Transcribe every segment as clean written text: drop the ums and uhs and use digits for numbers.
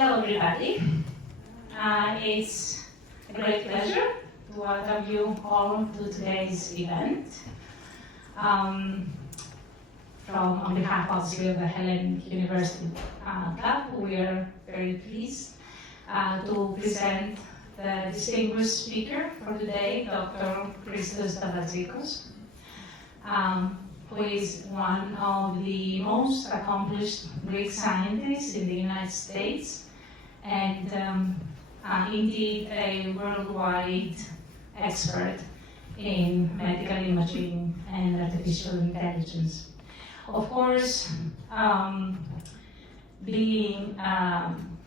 Hello, everybody. It's a great pleasure to welcome you all to today's event. On behalf of the Hellenic University Club, we are very pleased to present the distinguished speaker for today, Dr. Christos Davatzikos, who is one of the most accomplished Greek scientists in the United States, and indeed a worldwide expert in medical imaging and artificial intelligence. Of course, being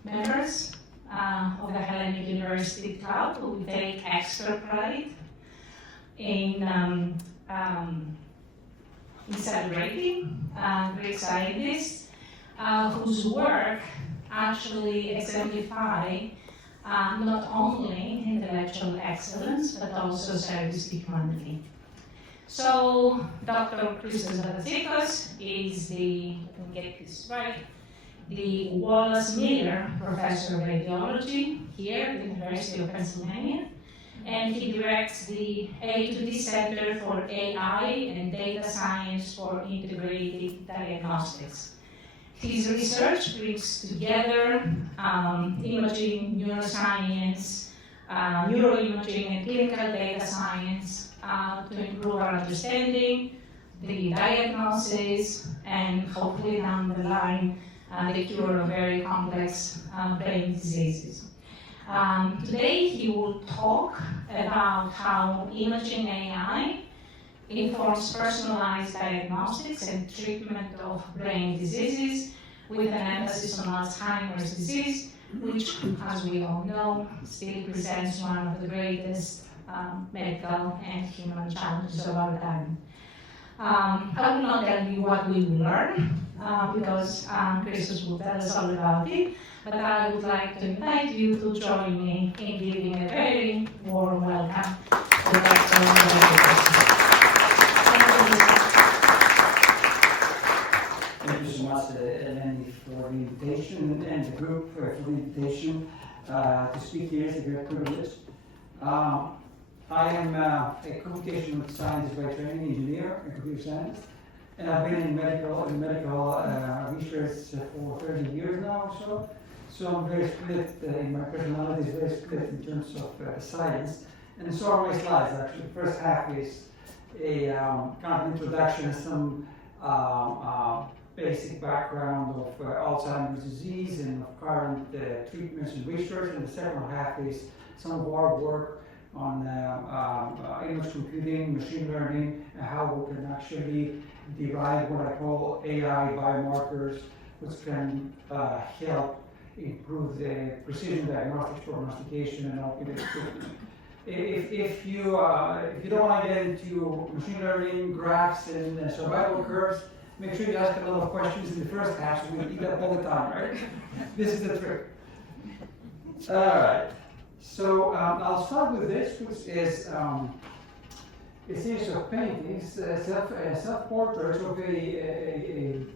members of the Hellenic University Club, we take extra pride in celebrating Greek scientists whose work actually exemplify not only intellectual excellence, but also service to humanity. So, Dr. Christos Davatzikos is the Wallace Professor of Radiology here at the University of Pennsylvania, and he directs the AI2D Center for AI and Data Science for Integrated Diagnostics. His research brings together imaging, neuroscience, neuroimaging, and clinical data science to improve our understanding, the diagnosis, and hopefully down the line, the cure of very complex brain diseases. Today he will talk about how imaging AI informs personalized diagnostics and treatment of brain diseases, with an emphasis on Alzheimer's disease, which, as we all know, still presents one of the greatest medical and human challenges of our time. I will not tell you what we will learn, because Christos will tell us all about it, but I would like to invite you to join me in giving a very warm welcome to Dr. Davatzikos. Thank you so much, Eleni, for the invitation, and the group for the invitation to speak here. It's a great privilege. I am a computational science by training, engineer in computer science, and I've been in medical research for 30 years now or so. So I'm very split in my personality, is very split in terms of science. And so are my slides, actually. The first half is a kind of introduction, some basic background of Alzheimer's disease and of current treatments and research. And the second half is some of our work on image computing, machine learning, and how we can actually derive what I call AI biomarkers, which can help improve the precision diagnostics, prognostication, and ultimate treatment. If you don't want to get into machine learning, graphs, and survival curves, make sure you ask a lot of questions in the first half, so we eat up all the time, right? This is the trick. All right. So I'll start with this, which is a series of paintings, self-portraits of a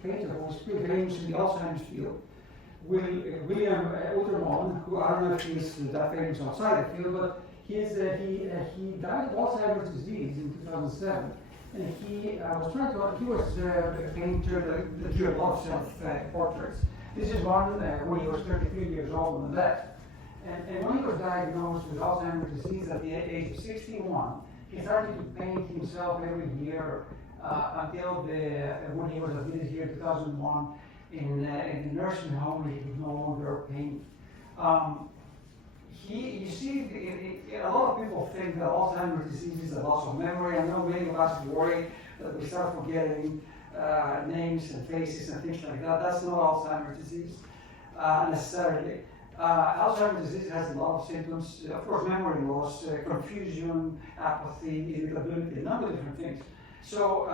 painter who was pretty famous in the Alzheimer's field. William Uterman, who I don't know if he's that famous outside the field, but he died of Alzheimer's disease in 2007, and he was a painter that drew a lot of self-portraits. This is one when he was 33 years old on the left. And when he was diagnosed with Alzheimer's disease at the age of 61, he started to paint himself every year until when he was admitted here in 2001 in the nursing home. He could no longer paint. You see, a lot of people think that Alzheimer's disease is a loss of memory. I know many of us worry that we start forgetting names and faces and things like that. That's not Alzheimer's disease necessarily. Alzheimer's disease has a lot of symptoms, of course, memory loss, confusion, apathy, irritability, a number of different things. So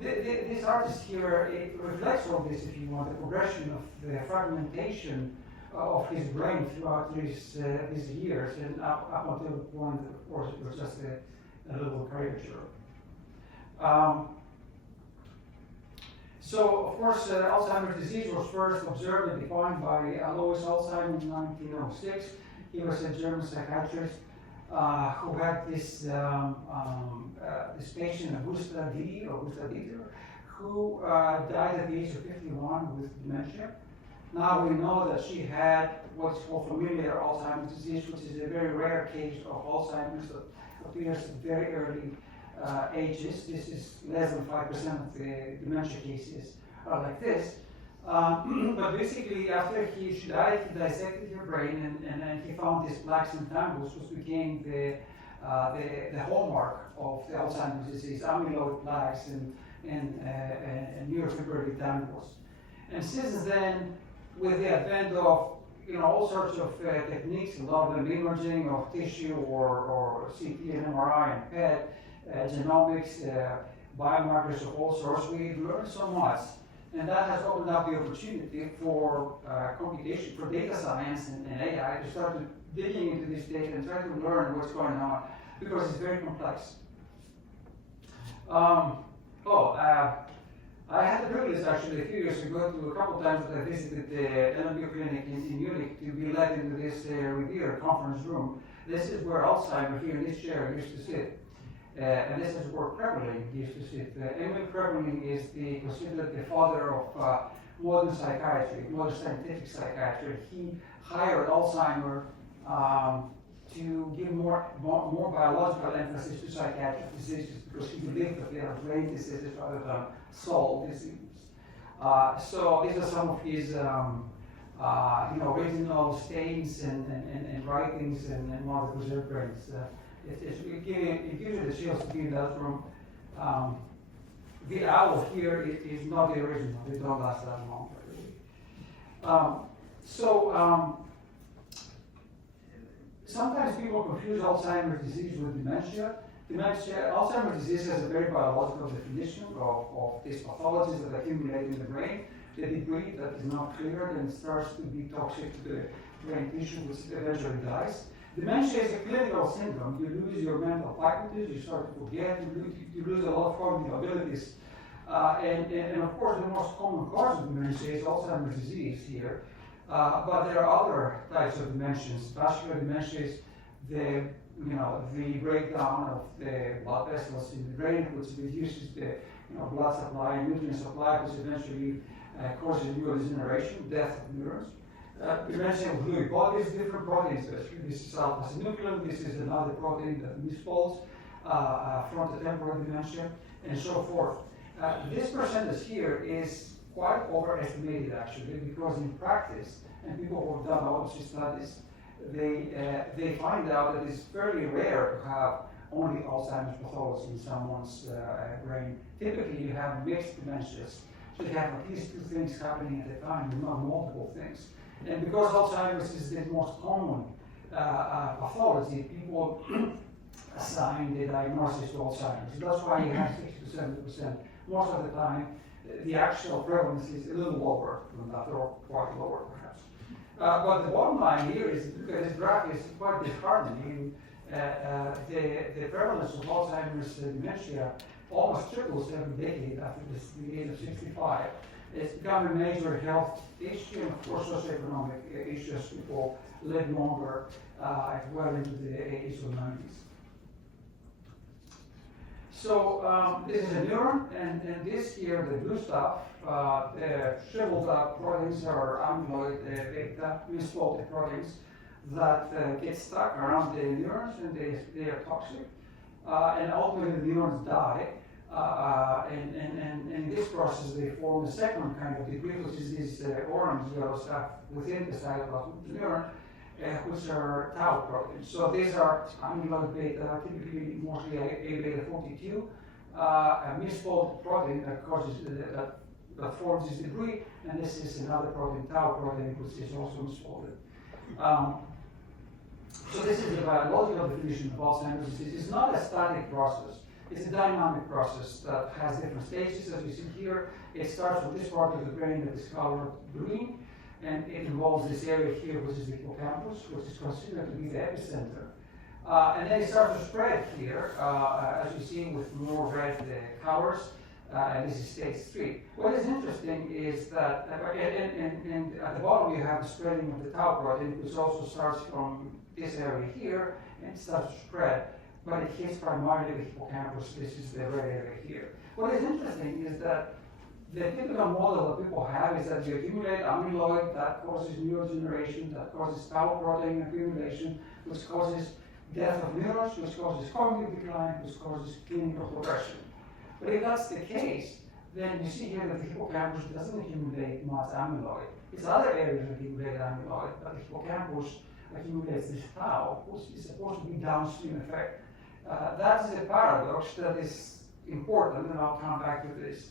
this artist here, it reflects all this, if you want, the progression of the fragmentation of his brain throughout these years, and up until the point, of course, it was just a little caricature. So, of course, Alzheimer's disease was first observed and defined by Alois Alzheimer in 1906. He was a German psychiatrist who had this patient, Augusta D, or Augusta Dieter, who died at the age of 51 with dementia. Now we know that she had what's called familiar Alzheimer's disease, which is a very rare case of Alzheimer's that appears at very early ages. This is less than 5% of the dementia cases are like this. But basically, after she died, he dissected her brain, and then he found these plaques and tangles, which became the hallmark of the Alzheimer's disease, amyloid plaques and neurofibrillary tangles. And since then, with the advent of all sorts of techniques, a lot of them imaging of tissue or CT and MRI and PET, genomics, biomarkers of all sorts, we've learned so much. And that has opened up the opportunity for computation, for data science and AI to start digging into this data and try to learn what's going on, because it's very complex. I had the privilege actually a few years ago to a couple of times that I visited the NLP clinic in Munich to be led into this revere conference room. This is where Alzheimer here in this chair used to sit. And this is where Kraepelin used to sit. Emil Kraepelin is considered the father of modern psychiatry, modern scientific psychiatry. He hired Alzheimer to give more biological emphasis to psychiatric diseases, because he believed that they are brain diseases rather than soul diseases. So these are some of his original stains and writings and model preserved brains. It gives you the chance to be in that room. The owl here is not the original. They don't last that long. Sometimes people confuse Alzheimer's disease with dementia. Alzheimer's disease has a very biological definition of these pathologies that accumulate in the brain. The debris that is not cleared and starts to be toxic to the brain tissue, which eventually dies. Dementia is a clinical syndrome. You lose your mental faculties, you start to forget, you lose a lot of cognitive abilities. And of course, the most common cause of dementia is Alzheimer's disease here. But there are other types of dementias. Vascular dementia is the breakdown of the blood vessels in the brain, which reduces the blood supply and nutrient supply, which eventually causes neurodegeneration, death of neurons. Dementia with Lewy bodies, different proteins. This is alpha-synuclein, this is another protein that misfolds, frontotemporal dementia, and so forth. This percentage here is quite overestimated actually, because in practice, and people who have done autopsy studies, they find out that it's fairly rare to have only Alzheimer's pathology in someone's brain. Typically, you have mixed dementias, so you have at least two things happening at a time, not multiple things. And because Alzheimer's is the most common pathology, people assign the diagnosis to Alzheimer's. That's why you have 60 to 70%. Most of the time, the actual prevalence is a little lower than that, or quite lower perhaps. But the bottom line here is, look at this graph, is quite disheartening. The prevalence of Alzheimer's dementia almost triples every decade after the age of 65. It's become a major health issue, and of course socioeconomic issue as people live longer well into the 80s or 90s. So this is a neuron, and this here, the blue stuff, the shriveled up proteins are amyloid beta, misfolded proteins that get stuck around the neurons, and they are toxic. And ultimately the neurons die. And in this process, they form the second kind of debris, which is this orange yellow stuff within the cytoplasm of the neuron, which are tau proteins. So these are amyloid beta, typically mostly A beta 42, a misfolded protein that causes that forms this debris, and this is another protein, tau protein, which is also misfolded. So this is the biological definition of Alzheimer's disease. It's not a static process. It's a dynamic process that has different stages. As you see here, it starts with this part of the brain that is colored green, and it involves this area here, which is the hippocampus, which is considered to be the epicenter. And then it starts to spread here, as you see, with more red colors. and this is stage 3. What is interesting is that, and at the bottom you have the spreading of the tau protein, which also starts from this area here and starts to spread, but it hits primarily the hippocampus. This is the red area here. What is interesting is that the typical model that people have is that you accumulate amyloid, that causes neurodegeneration, that causes tau protein accumulation, which causes death of neurons, which causes cognitive decline, which causes clinical progression. But if that's the case, then you see here that the hippocampus doesn't accumulate much amyloid. It's other areas that accumulate amyloid, but the hippocampus accumulates this tau, which is supposed to be downstream effect. That is a paradox that is important, and I'll come back to this.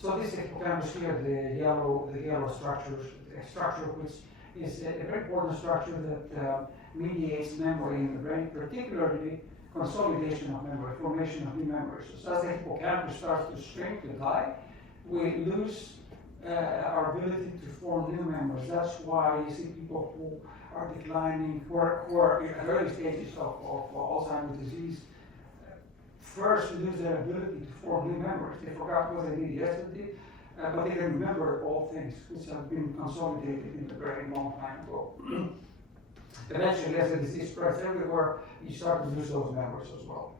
So this hippocampus here, the yellow structure which is a very important structure that mediates memory in the brain, particularly consolidation of memory, formation of new memories. So as the hippocampus starts to shrink, to die, we lose our ability to form new memories. That's why you see people who are declining, who are in early stages of Alzheimer's disease, first lose their ability to form new memories. They forgot what they did yesterday, but they can remember all things which have been consolidated in the brain a long time ago. Eventually, as the disease spreads everywhere, you start to lose those memories as well.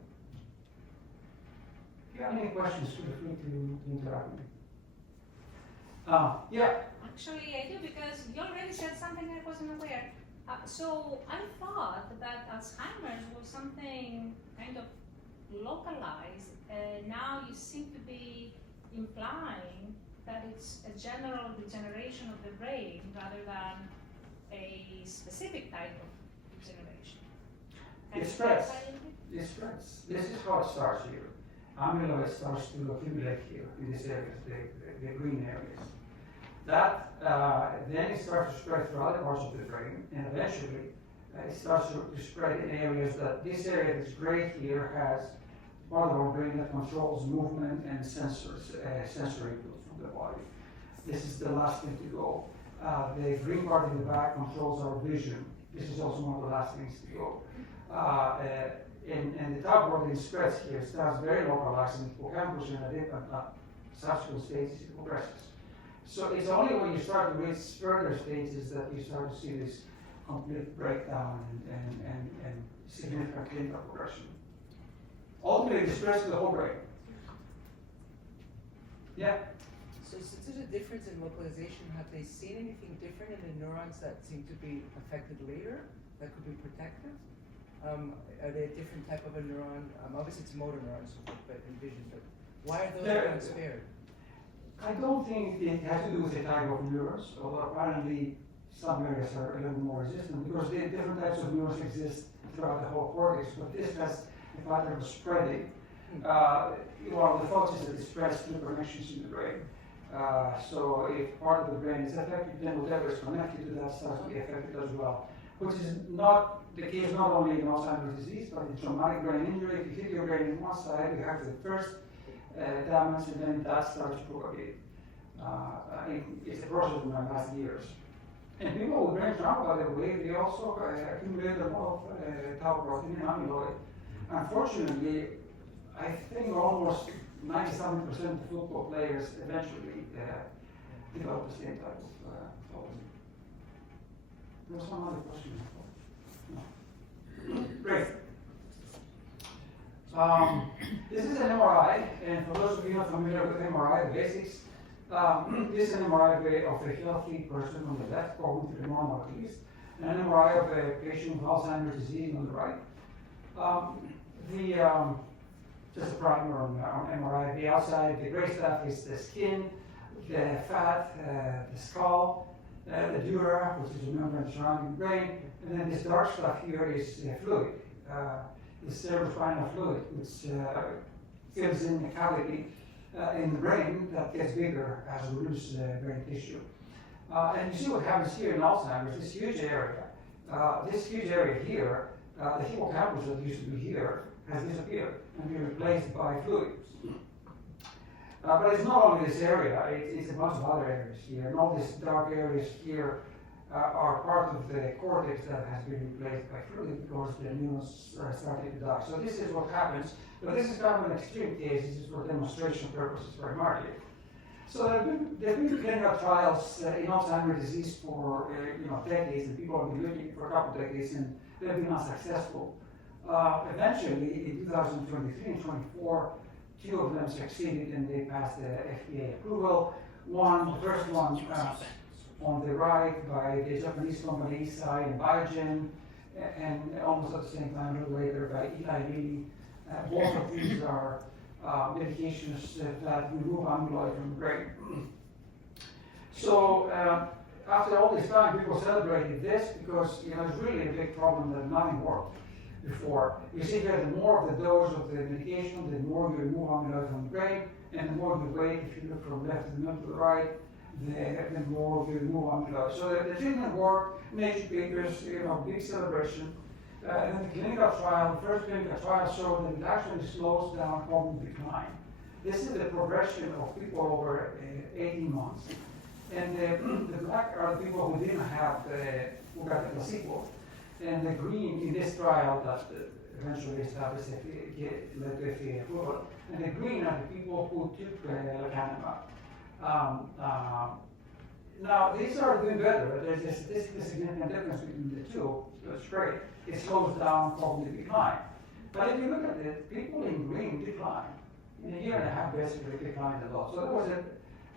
If you have any questions, feel free to interrupt me. Yeah? Actually, I do, because you already said something I wasn't aware. So I thought that Alzheimer's was something kind of localized. Now you seem to be implying that it's a general degeneration of the brain rather than a specific type of degeneration. It spreads. It spreads. This is how it starts here. Amyloid starts to accumulate here in these areas, the green areas. That then it starts to spread through other parts of the brain, and eventually it starts to spread in areas that this area that's gray here has part of our brain that controls movement and sensory input from the body. This is the last thing to go. The green part in the back controls our vision. This is also one of the last things to go. And the tau protein spreads here. It starts very localized in the hippocampus, and at subsequent stages it progresses. So it's only when you start to reach further stages that you start to see this complete breakdown and significant clinical progression. Ultimately, it spreads to the whole brain. Yeah? So since there's a difference in localization, have they seen anything different in the neurons that seem to be affected later that could be protective? Are they a different type of a neuron? Obviously, it's motor neurons, but in vision. But why are those neurons spared? I don't think it has to do with the type of neurons, although apparently some areas are a little more resistant because the different types of neurons exist throughout the whole cortex, but this has a pattern of spreading. Well, the thought is that it spreads through connections in the brain. So if part of the brain is affected, then whatever is connected to that starts to be affected as well, which is not the case not only in Alzheimer's disease, but in traumatic brain injury. If you hit your brain in one side, you have the first damage, and then that starts to propagate. It's a process of last years. And people with brain trauma, by the way, they also accumulate a lot of tau protein and amyloid. Unfortunately, I think almost 97% of football players eventually develop the same type of problem. There was one other question. No. Great. This is an MRI, and for those of you not familiar with MRI, the basics, this is an MRI of a healthy person on the left, cognitively normal at least, and an MRI of a patient with Alzheimer's disease on the right. Just a primer on MRI. The outside, the gray stuff is the skin, the fat, the skull, the dura, which is a membrane surrounding the brain, and then this dark stuff here is fluid. It's cerebrospinal fluid, which fills in the cavity in the brain that gets bigger as we lose brain tissue. And you see what happens here in Alzheimer's, this huge area. This huge area here, the hippocampus that used to be here, has disappeared and been replaced by fluid. But it's not only this area, it's a bunch of other areas here. And all these dark areas here are part of the cortex that has been replaced by fluid because the neurons are starting to die. So this is what happens, but this is kind of an extreme case. This is for demonstration purposes primarily. So there have been clinical trials in Alzheimer's disease for decades, and people have been looking for a couple of decades, and they've been unsuccessful. Eventually, in 2023 and 24, two of them succeeded, and they passed the FDA approval. The first one on the right by the Japanese company Eisai and Biogen, and almost at the same time, a little later, by Eli Lilly. Both of these are medications that remove amyloid from the brain. So after all this time, people celebrated this because it's really a big problem that nothing worked before. You see here, the more of the dose of the medication, the more you remove amyloid from the brain, and the more you wait, if you look from left to the middle to the right, the more you remove amyloid. So the treatment worked, Nature papers, big celebration. And then the clinical trial, the first clinical trial showed that it actually slows down cognitive decline. This is the progression of people over 18 months. And the black are the people who didn't have, who got the placebo. And the green in this trial that eventually established led to FDA approval. And the green are the people who took lecanemab. Now, these are doing better, but there's a statistically significant difference between the two, so it's great. It slows down cognitive decline. But if you look at it, people in green decline. In a year and a half, basically declined a lot. So there was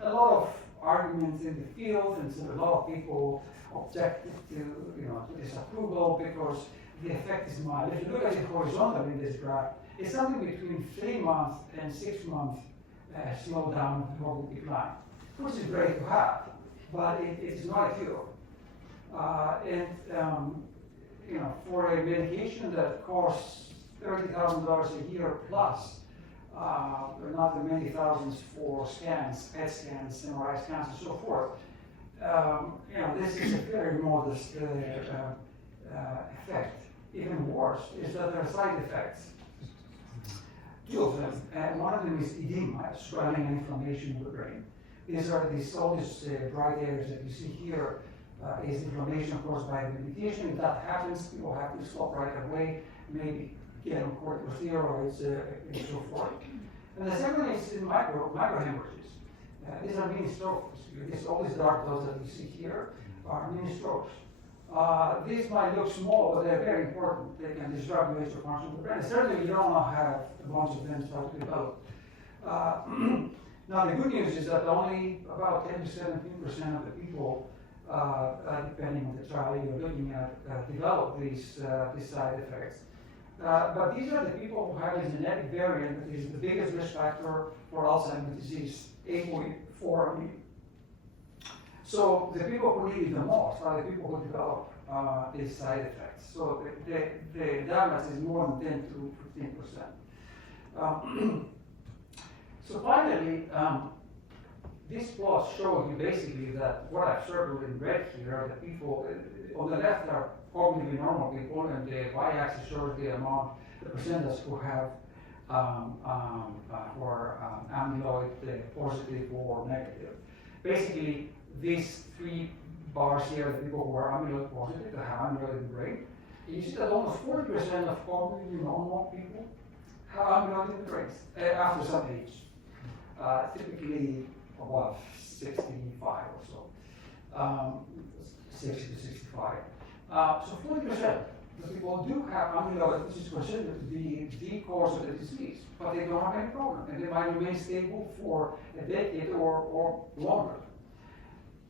a lot of arguments in the field, and so a lot of people objected to this approval because the effect is mild. If you look at it horizontally in this graph, it's something between 3 months and 6 months slowdown of cognitive decline, which is great to have, but it's not a cure. For a medication that costs $30,000 a year plus, not the many thousands for scans, PET scans, MRI scans, and so forth, this is a very modest effect. Even worse is that there are side effects. Two of them. One of them is edema, swelling and inflammation in the brain. All these bright areas that you see here is inflammation caused by the medication. If that happens, people have to stop right away, maybe get on corticosteroids and so forth. And the second is in microhemorrhages. These are mini strokes. All these dark dots that you see here are mini strokes. These might look small, but they're very important. They can disrupt the ways of function of the brain. Certainly, you don't want to have a bunch of them start to develop. Now, the good news is that only about 10 to 17% of the people, depending on the trial you're looking at, develop these side effects. But these are the people who have a genetic variant that is the biggest risk factor for Alzheimer's disease, 8.4. So the people who need it the most are the people who develop these side effects. So the damage is more than 10 to 15%. So finally, this plot shows you basically that what I've circled in red here are the people on the left are cognitively normal people, and the y-axis shows the percentage who have amyloid positive or negative. Basically, these 3 bars here are the people who are amyloid positive, that have amyloid in the brain. You see that almost 40% of cognitively normal people have amyloid in the brain after some age. Typically above 65 or so, 60 to 65. So 40% of people do have amyloid, which is considered to be the cause of the disease, but they don't have any problem, and they might remain stable for a decade or longer.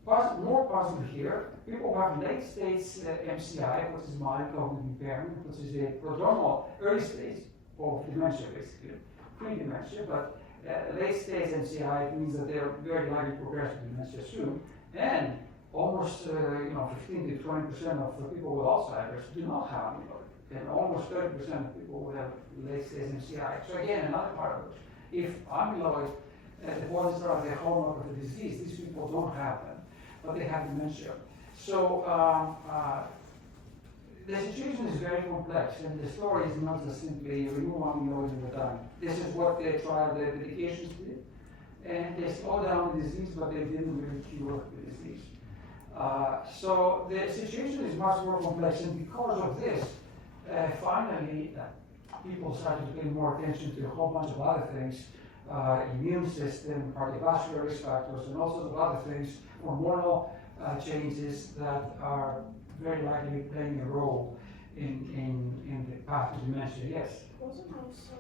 More positive here, people who have late-stage MCI, which is mild cognitive impairment, which is a prodromal early stage of dementia, basically, pre-dementia, but late-stage MCI means that they're very likely to progress to dementia soon, and almost 15 to 20% of the people with Alzheimer's do not have amyloid, and almost 30% of people will have late-stage MCI. So again, another paradox. If amyloid deposits are the hallmark of the disease, these people don't have them, but they have dementia. So the situation is very complex, and the story is not just simply remove amyloid in the time. This is what they tried, the medications did, and they slowed down the disease, but they didn't really cure the disease. So the situation is much more complex, and because of this, finally, people started to pay more attention to a whole bunch of other things, immune system, cardiovascular risk factors, and all sorts of other things, hormonal changes that are very likely playing a role in the path to dementia. Yes? Wasn't also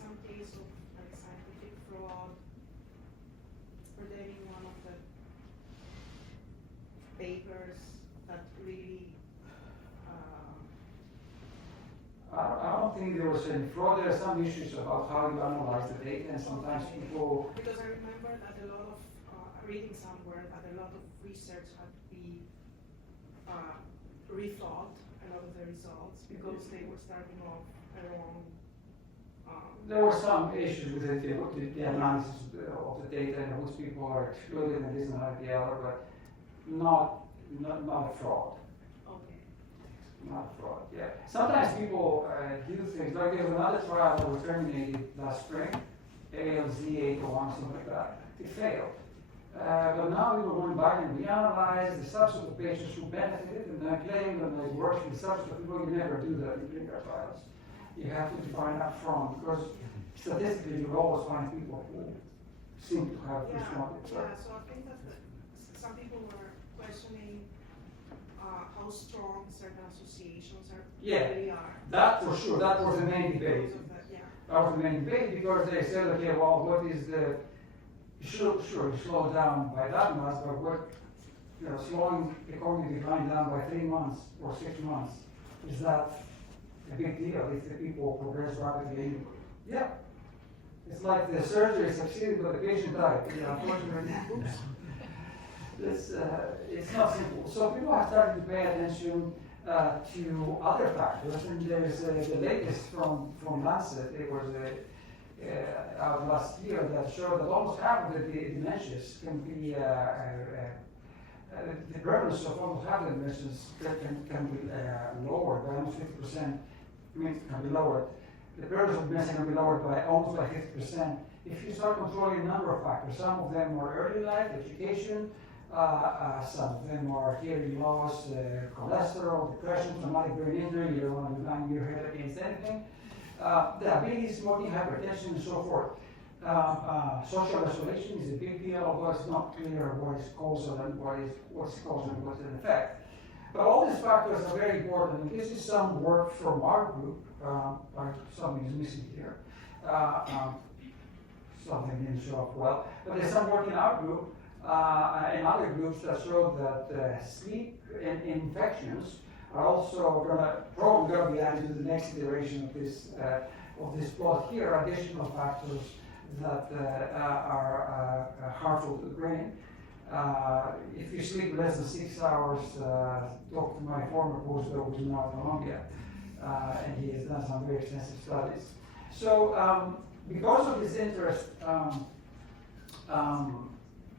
some case of like scientific fraud relating one of the papers that really I don't think there was any fraud. There are some issues about how you analyze the data, and sometimes people. because I remember that a lot of reading somewhere that a lot of research had to be rethought, a lot of the results, because they were starting off a wrong. There were some issues with the analysis of the data and which people are excluded and this and that and the other, but not a fraud. Okay. Not fraud, yeah. Sometimes people do things, like there's another trial that was terminated last spring, ALZ801, something like that. It failed. But now we were going back and we analyzed the subset of patients who benefited and then claimed that it works with the subset of people. You never do that in clinical trials. You have to define up front, because statistically you always find people who seem to have responded. Yeah, so I think that some people were questioning how strong certain associations really are. That for sure, that was the main debate. Because of that, yeah. That was the main debate, because they said, okay, well, what is the, sure, you slow down by that much, but what, slowing the cognitive decline down by 3 months or 6 months, is that a big deal if the people progress rapidly? Yeah. It's like the surgery succeeded, but the patient died. Unfortunately, it's not simple. So people have started to pay attention to other factors, and there's the latest from Lancet. It was out last year that showed that almost half of the dementias can be the prevalence of almost half of the dementias can be lowered by almost 50%. Can be lowered. The prevalence of dementia can be lowered by almost by 50% if you start controlling a number of factors. Some of them are early life, education. Some of them are hearing loss, cholesterol, depression, traumatic brain injury. You don't want to bang your head against anything. Diabetes, smoking, hypertension, and so forth. Social isolation is a big deal, although it's not clear what is causal and what's causal and what's an effect. But all these factors are very important, and this is some work from our group. Something is missing here. Something didn't show up well. But there's some work in our group and other groups that show that sleep and infections are also probably going to be added to the next iteration of this plot here, additional factors that are harmful to the brain. If you sleep less than 6 hours, talk to my former postdoc who's now in Colombia, and he has done some very extensive studies. So because of this interest,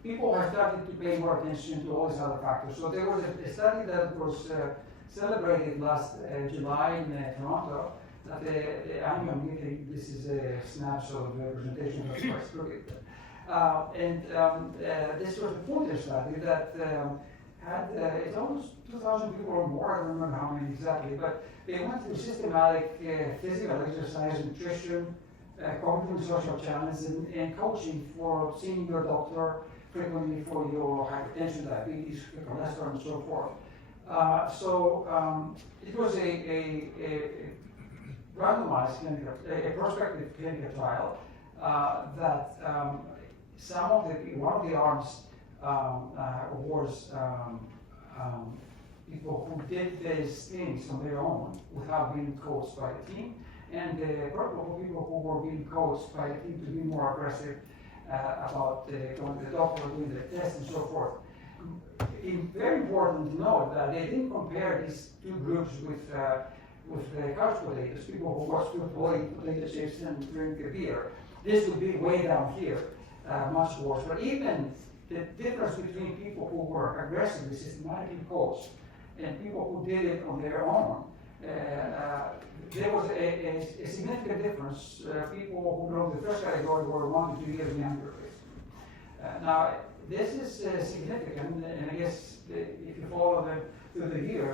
people have started to pay more attention to all these other factors. So there was a study that was celebrated last July in Toronto, that the annual meeting. This is a snapshot of the representation of the first group. This was a Penn study that had it's almost 2,000 people or more. I don't remember how many exactly, but they went through systematic physical exercise, nutrition, cognitive and social challenges, and coaching for seeing your doctor frequently for your hypertension, diabetes, cholesterol, and so forth. It was a randomized clinical, a prospective clinical trial that one of the arms was people who did these things on their own without being coached by the team, and the group of people who were being coached by the team to be more aggressive about going to the doctor, doing the test, and so forth. It's very important to note that they didn't compare these two groups with the couch potatoes, people who watch football, eat potato chips, and drink a beer. This would be way down here, much worse. But even the difference between people who were aggressively, systematically coached and people who did it on their own, there was a significant difference. People who belonged to the first category were 1 to 2 years younger. Now, this is significant, and I guess if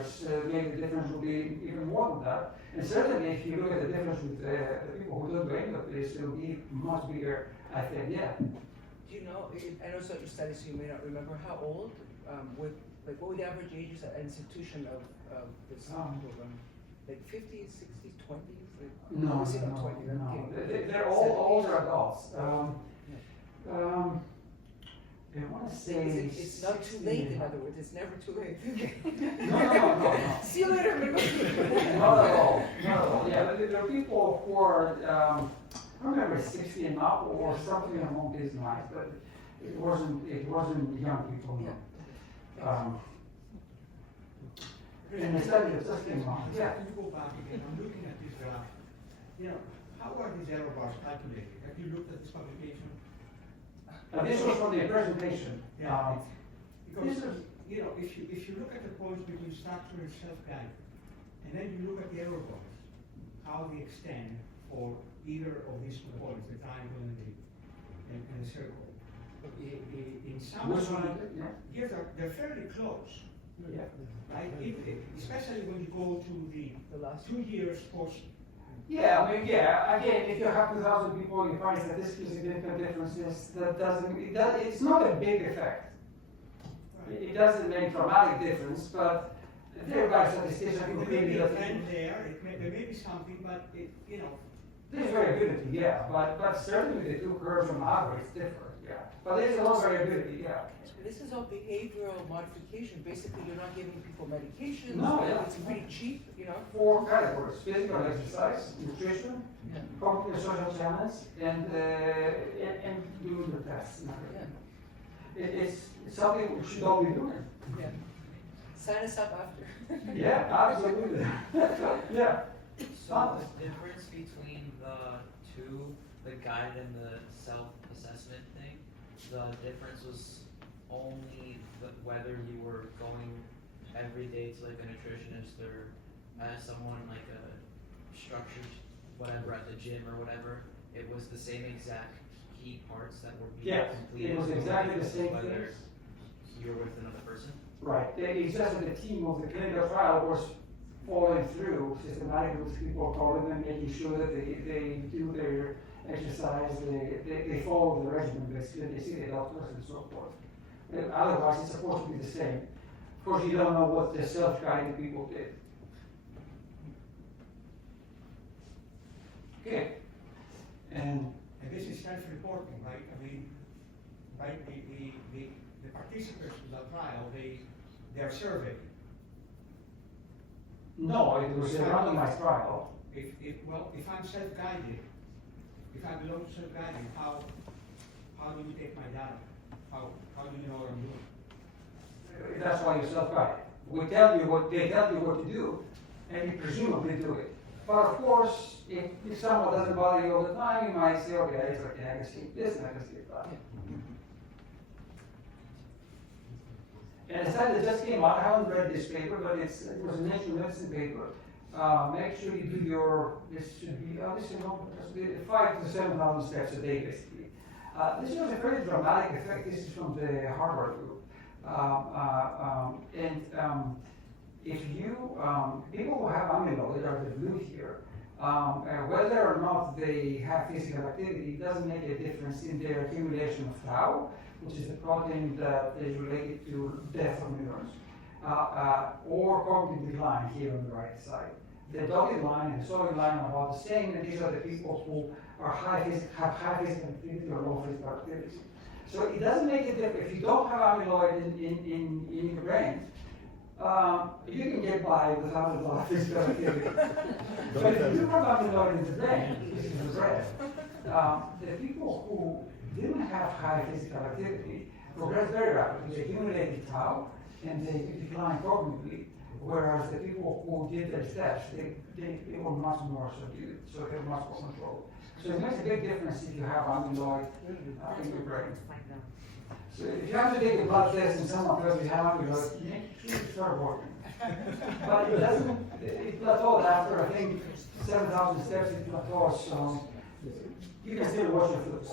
years, maybe the difference will be even more than that. And certainly, if you look at the difference with the people who don't go into this, it will be much bigger, I think, yeah. Do you know, I know certain studies, so you may not remember how old, what were the average ages at institution of this program? Like 50s, 60s, 20s? No, obviously not 20, I'm no. kidding. They're all older adults. I want to say It's not too late, in other words, it's never too late. No. See you later, Not at all. Not at all. Yeah, there are people who are, I remember 60 and up or something along these lines, but it wasn't young people. No. And the study that just came on. Yeah. Can you go back again? I'm looking at this graph. You know, how are these error bars calculated? Have you looked at this publication? This was from the presentation. Yeah. Because you know, if you look at the points between structure and self-guided, and then you look at the error bars, how they extend for either of these two points, the triangle and the circle. In some Which one? yes, they're fairly close. Yeah. Right? Especially when you go to The last 2 years post. Yeah, I mean, yeah, again, if you have 2,000 people, you find statistically significant differences, it's not a big effect. It doesn't make dramatic difference, but there are statisticians who There may believe be a that trend there, there may be something, but you know. there's variability, yeah, but certainly the two curves on average differ, yeah. But there's a lot of variability, yeah. This is all behavioral modification. Basically, you're not giving people medications. No, yeah. It's pretty cheap, you know. 4 categories: physical exercise, nutrition, Yeah. cognitive social challenge, and doing the tests. Yeah. It's something we should all be doing. Yeah. Sign us up after. Yeah, absolutely. Yeah. So the difference between the two, the guided and the self-assessment thing, the difference was only whether you were going every day to like a nutritionist or someone like a structured whatever at the gym or whatever. It was the same exact key parts that were being Yes, completed. it was exactly the same whether things. you were with another person. Right. It's just that the team of the clinical trial was following through systematically with people, calling them, making sure that they do their exercise, they follow the regimen basically, they see the doctors and so forth. Otherwise, it's supposed to be the same. Of course, you don't know what the self-guided people did. Okay. And this is self-reporting, right? I mean, right? The participants of the trial, they are surveyed. no, it was a randomized trial. If I'm self-guided, if I belong to self-guided, how do you take my data? How do you know what I'm doing? That's why you're self-guided. They tell you what to do, and you presumably do it. But of course, if someone doesn't bother you all the time, you might say, okay, it's okay, I can skip this and I can skip that. And the study that just came out, I haven't read this paper, but it was a Nature Medicine paper. Make sure you do this should be 5,000 to 7,000 steps a day, basically. This was a very dramatic effect. This is from the Harvard group. If you, people who have amyloid are the blue here, whether or not they have physical activity doesn't make a difference in their accumulation of tau, which is the protein that is related to death of neurons, or cognitive decline here on the right side. The dotted line and the solid line are about the same, and these are the people who are have high physical activity or low physical activity. So it doesn't make a difference. If you don't have amyloid in your brain, you can get by without a lot of physical activity. But if you do have amyloid in the brain, this is the red, the people who didn't have high physical activity progress very rapidly. They accumulated tau and they decline cognitively, whereas the people who did their steps, they were much more subdued, so they were much more controlled. So it makes a big difference if you have amyloid in your brain. So if you have to take a blood test and someone tells you have amyloid, make sure you start working. But it doesn't, it plateaued after, I think, 7,000 steps, it plateaus, so you can still watch your flips.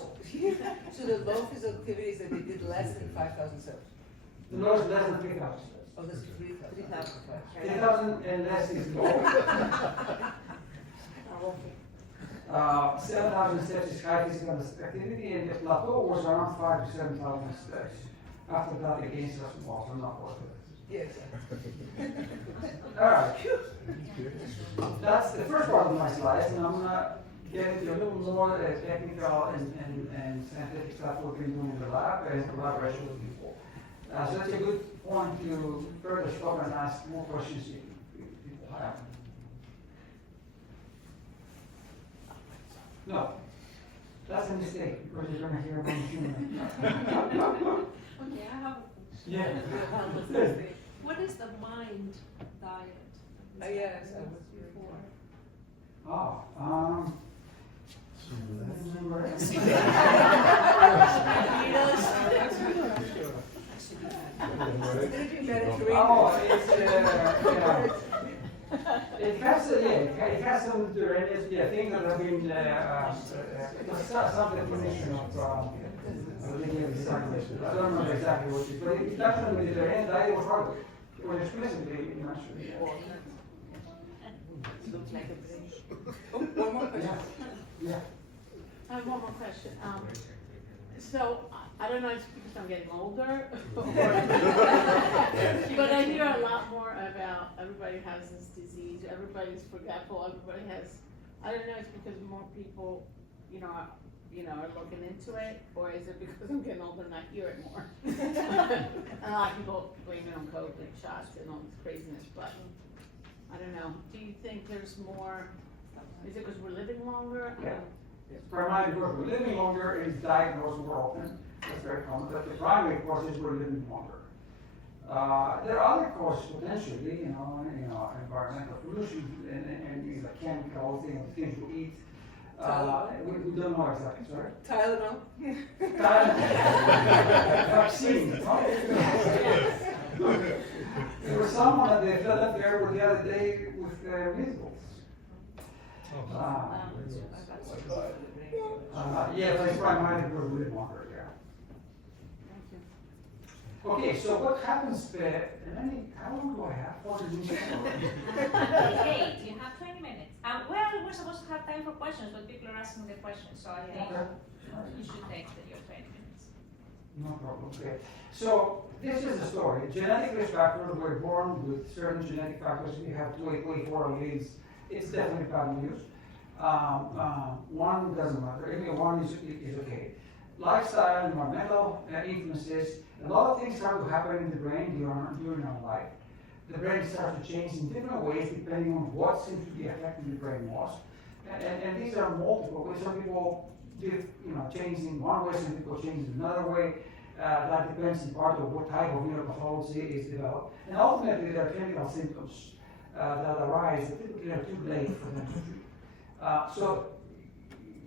So the low physical activity is that they did less than 5,000 steps. The lowest less than 3,000 steps. Oh, this is 3,000. 3,000 and less is low. 7,000 steps is high physical activity, and the plateau was around 5,000 to 7,000 steps. After that, the gains are small, so not worth it. Yes. All right. That's the first part of my slides, and I'm gonna get into a little more technical and scientific stuff we've been doing in the lab and collaboration with people. So that's a good point to further stop and ask more questions if people have. No, that's a mistake because you're going to hear about human. Okay, I have a question. Yeah. What is the mind diet? Yes, I was before. Oh, oh, it's it has it has some things that have been some definition of linear design. I don't know exactly what it is, but it's definitely Mediterranean diet was hard. It was explicitly mentioned. Looks like a brain. One more question. Yeah. I have one more question. So I don't know if it's because I'm getting older, but I hear a lot more about everybody has this disease, everybody's forgetful, everybody has. I don't know if it's because more people, are looking into it, or is it because I'm getting older and I hear it more? And a lot of people blame it on COVID shots and all this craziness, but I don't know. Do you think there's more? Is it because we're living longer? Yeah. Primarily because we're living longer is diagnosed more often. That's very common. But the primary cause is we're living longer. There are other causes potentially, environmental pollution and chemicals, things we eat. We don't know exactly. Sorry. Tylenol. Vaccines. There was someone at the Philadelphia airport the other day with measles. Yeah, but it's primarily because we live longer, yeah. Okay, so what happens how long do I have? 40 minutes? Hey, you have 20 minutes. Well, we're supposed to have time for questions, but people are asking the questions, so I think you should take your 20 minutes. No problem, okay. So, this is the story. Genetic risk factors, we're born with certain genetic factors. We have 24 alleles. It's definitely bad news. One doesn't matter. Any one is okay. Lifestyle, environmental influences, a lot of things start to happen in the brain during our life. The brain starts to change in different ways depending on what seems to be affecting the brain most. And these are multiple ways. Some people change in one way, some people change in another way. That depends in part on what type of neuropathology is developed. And ultimately, there are clinical symptoms that arise that typically are too late for them to treat. So,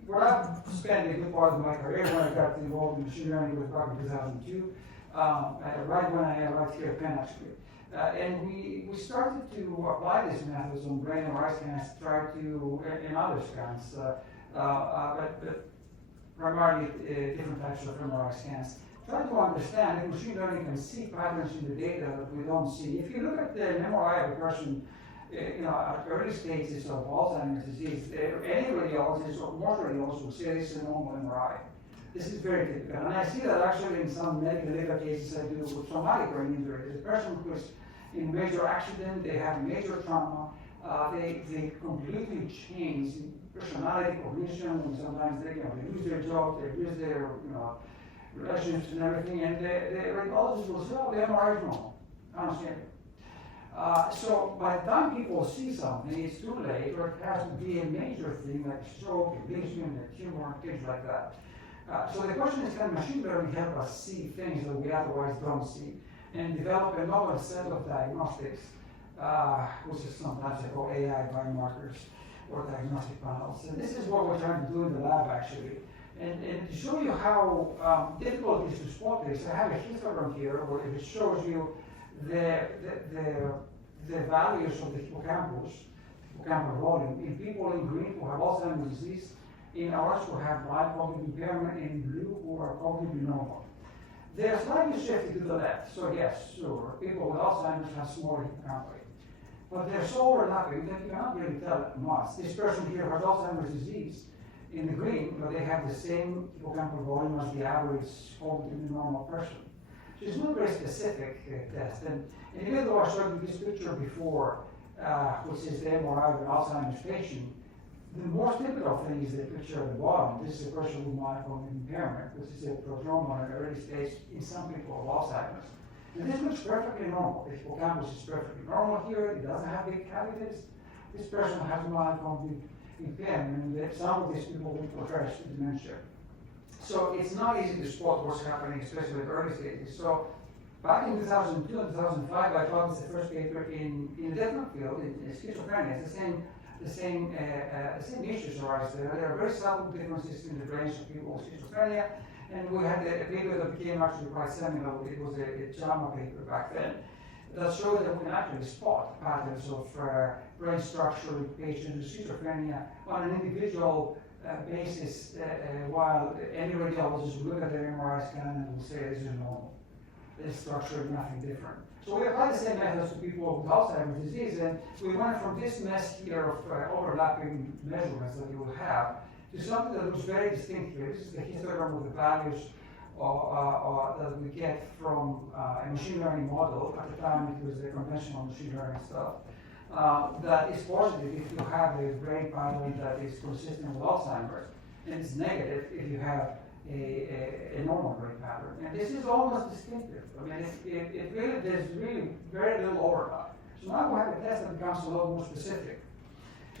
where I've spent a good part of my career when I got involved in machine learning was back in 2002, right when I arrived here at Penn, actually. And we started to apply these methods on brain MRI scans, and other scans, but primarily different types of MRI scans. Try to understand if machine learning can see patterns in the data that we don't see. If you look at the MRI of a person, at early stages of Alzheimer's disease, any radiologist or most radiologists will say this is a normal MRI. This is very typical. And I see that actually in some medical data cases I do with traumatic brain injury. There's a person who is in a major accident, they have major trauma, they completely change in personality, cognition, and sometimes they lose their job, they lose their relationships and everything, and the radiologist will say, oh, the MRI is normal. Understand? So by the time people see something, it's too late, or it has to be a major thing like a stroke, a lesion, a tumor, things like that. So the question is, can machine learning help us see things that we otherwise don't see, and develop a novel set of diagnostics, which is sometimes they call AI biomarkers or diagnostic panels. And this is what we're trying to do in the lab, actually. And to show you how difficult it is to spot this, I have a histogram here where it shows you the values of the hippocampus, hippocampal volume, in people in green who have Alzheimer's disease, in orange who have mild cognitive impairment, in blue who are cognitively normal. They're slightly shifted to the left, so yes, sure, people with Alzheimer's have smaller hippocampus. But they're so overlapping that you cannot really tell at once. This person here has Alzheimer's disease in the green, but they have the same hippocampal volume as the average cognitively normal person. So it's not very specific test. And even though I showed you this picture before, which is the MRI of an Alzheimer's patient, the most typical thing is the picture at the bottom. This is a person with mild cognitive impairment, which is a prodromal in early stage in some people with Alzheimer's. And this looks perfectly normal. The hippocampus is perfectly normal here. It doesn't have big cavities. This person has mild cognitive impairment, and some of these people will progress to dementia. So it's not easy to spot what's happening, especially at early stages. So back in 2002 and 2005, I published the first paper in a different field, in schizophrenia. It's the same issues arise there. There are very subtle differences in the brains of people with schizophrenia, and we had a paper that became actually quite seminal. It was a JAMA paper back then that showed that we can actually spot patterns of brain structure in patients with schizophrenia on an individual basis, while any radiologist will look at their MRI scan and will say this is normal. This structure is nothing different. So we apply the same methods to people with Alzheimer's disease, and we went from this mess here of overlapping measurements that you will have to something that looks very distinct here. This is the histogram of the values that we get from a machine learning model. At the time, it was the conventional machine learning stuff. That is positive if you have a brain pattern that is consistent with Alzheimer's, and it's negative if you have a normal brain pattern. And this is almost distinctive. I mean, there's really very little overlap. So now we have a test that becomes a lot more specific.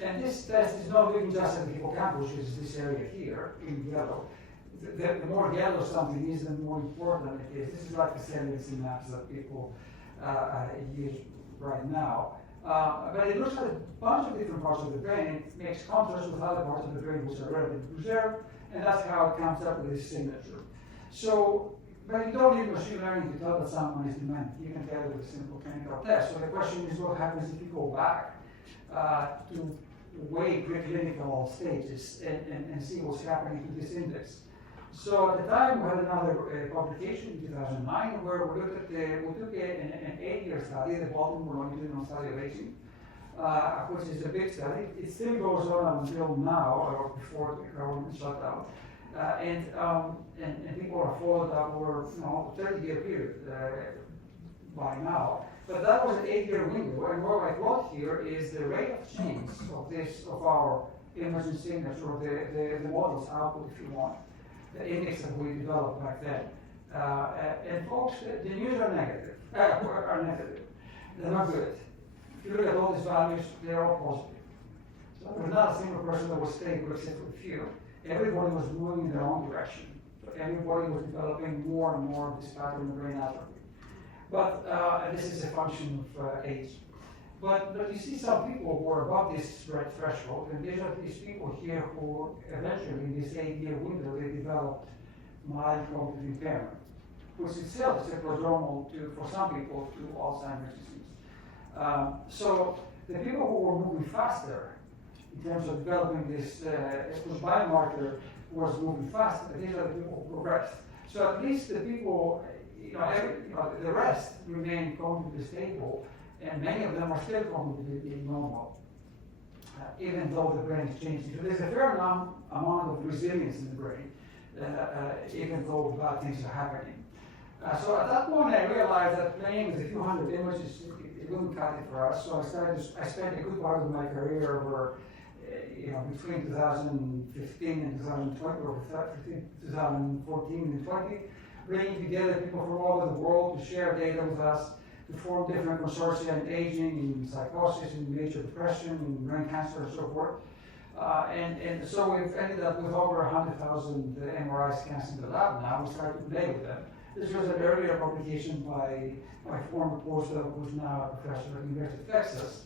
And this test is not looking just at the hippocampus, which is this area here in yellow. The more yellow something is, the more important it is. This is like the cellular synapse that people use right now. But it looks at a bunch of different parts of the brain. It makes contrast with other parts of the brain which are relatively preserved, and that's how it comes up with this signature. So, but you don't need machine learning to tell that someone is demented. You can tell it with a simple clinical test. So the question is, what happens if you go back to way preclinical stages and see what's happening to this index? So at the time, we had another publication in 2009 where we looked at we took an 8-year study, the Baltimore longitudinal study of aging, which is a big study. It still goes on until now, or before the government shut down. And people are followed up over a 30-year period by now. But that was an 8-year window, and what I plot here is the rate of change of our imaging signature, or the model's output, if you want. The index that we developed back then. And folks, the news are negative. They're not good. If you look at all these values, they're all positive. So there's not a single person that was stable except for a few. Everybody was moving in their own direction. So everybody was developing more and more of this pattern in brain atrophy. But this is a function of age. But you see some people who are above this red threshold, and these are these people here who eventually, in this 8-year window, they developed mild cognitive impairment, which itself is a prodromal for some people to Alzheimer's disease. So the people who were moving faster in terms of developing this biomarker was moving faster, these are the people who progressed. So at least the people, the rest remain cognitively stable, and many of them are still cognitively normal, even though the brain is changing. So there's a fair amount of resilience in the brain, even though bad things are happening. So at that point, I realized that playing with a few hundred images, it wouldn't cut it for us. So I spent a good part of my career over, between 2015 and 2020, or 2014 and 20, bringing together people from all over the world to share data with us, to form different consortia in aging, in psychosis, in major depression, in brain cancer, and so forth. And so we've ended up with over 100,000 MRI scans in the lab now. We started to play with them. This was an earlier publication by my former postdoc, who's now a professor at the University of Texas.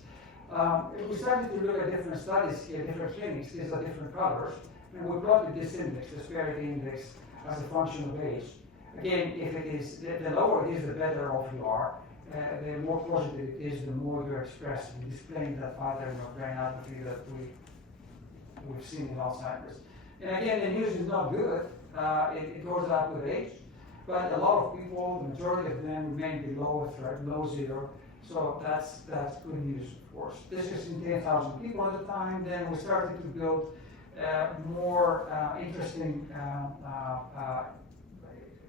We started to look at different studies here, different clinics. These are different colors. And we plotted this index, the disparity index, as a function of age. Again, if it is, the lower it is, the better off you are. The more positive it is, the more you're expressing, displaying that pattern of brain atrophy that we've seen in Alzheimer's. And again, the news is not good. It goes up with age. But a lot of people, the majority of them remain below a threat, below zero. So that's good news, of course. This is in 10,000 people at the time. Then we started to build more interesting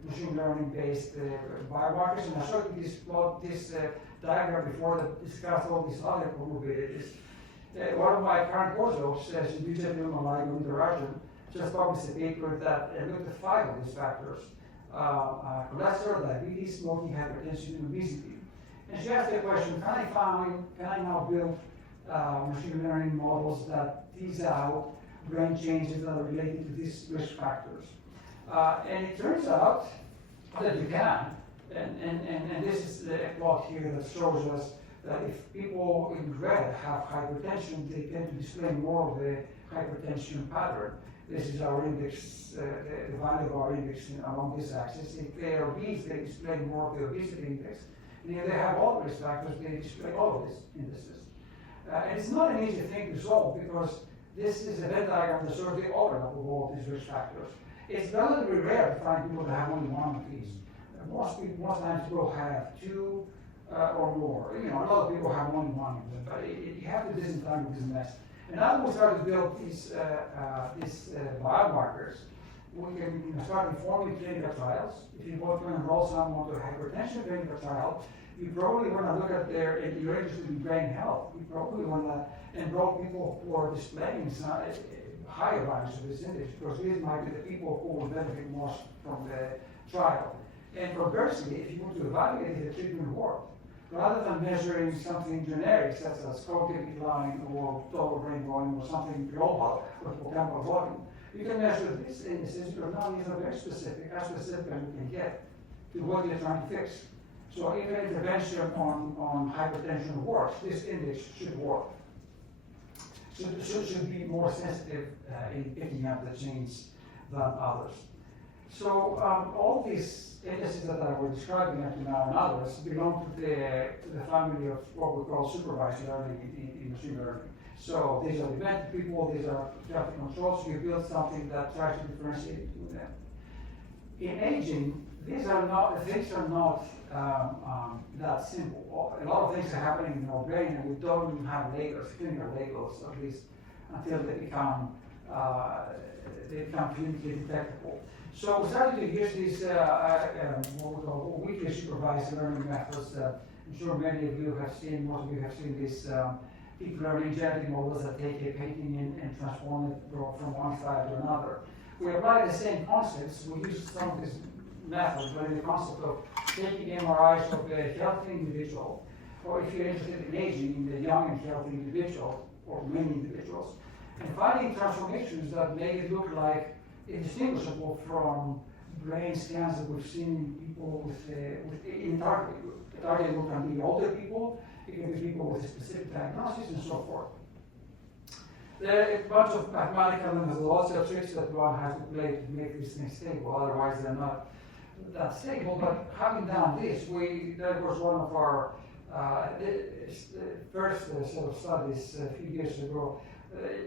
machine learning-based biomarkers. And I showed you this diagram before that discussed all these other comorbidities. One of my current postdocs, Yujit just published a paper that looked at 5 of these factors: cholesterol, diabetes, smoking, hypertension, and obesity. And she asked the question, can I now build machine learning models that tease out brain changes that are related to these risk factors? And it turns out that you can. And this is the plot here that shows us that if people in red have hypertension, they tend to display more of the hypertension pattern. This is our index, the value of our index along this axis. If they are obese, they display more of the obesity index. And if they have all the risk factors, they display all of these indices. And it's not an easy thing to solve because this is a Venn diagram that shows the overlap of all these risk factors. It's relatively rare to find people that have only one of these. Most times people have 2 or more. A lot of people have only one of them, but you have to disentangle this mess. And now we start to build these biomarkers. We can start informing clinical trials. If you want to enroll someone to a hypertension clinical trial, you probably want to look at if you're interested in brain health, you probably want to enroll people who are displaying higher values of this index, because these might be the people who will benefit most from the trial. And conversely, if you want to evaluate if the treatment worked, rather than measuring something generic, such as cognitive decline or total brain volume or something global, or hippocampal volume, you can measure these indices because now these are very specific, as specific as you can get to what you're trying to fix. So if an intervention on hypertension works, this index should work. Should be more sensitive in picking up the genes than others. So all these indices that I was describing up to now and others belong to the family of what we call supervised learning in machine learning. So these are event people, these are healthy controls. You build something that tries to differentiate between them. In aging, things are not that simple. A lot of things are happening in our brain, and we don't even have labels, clinical labels, at least until they become clinically detectable. So we started to use these what we call weakly supervised learning methods. I'm sure many of you have seen, most of you have seen these deep learning genetic models that take a painting and transform it from one side to another. We apply the same concepts. We use some of these methods, but in the concept of taking MRIs of a healthy individual, or if you're interested in aging, in the young and healthy individual, or many individuals, and finding transformations that make it look like indistinguishable from brain scans that we've seen in people in target group. The target group can be older people, it can be people with a specific diagnosis, and so forth. There are a bunch of mathematical and methodological tricks that one has to play to make these things stable, otherwise they're not that stable. But having done this, that was one of our first set of studies a few years ago.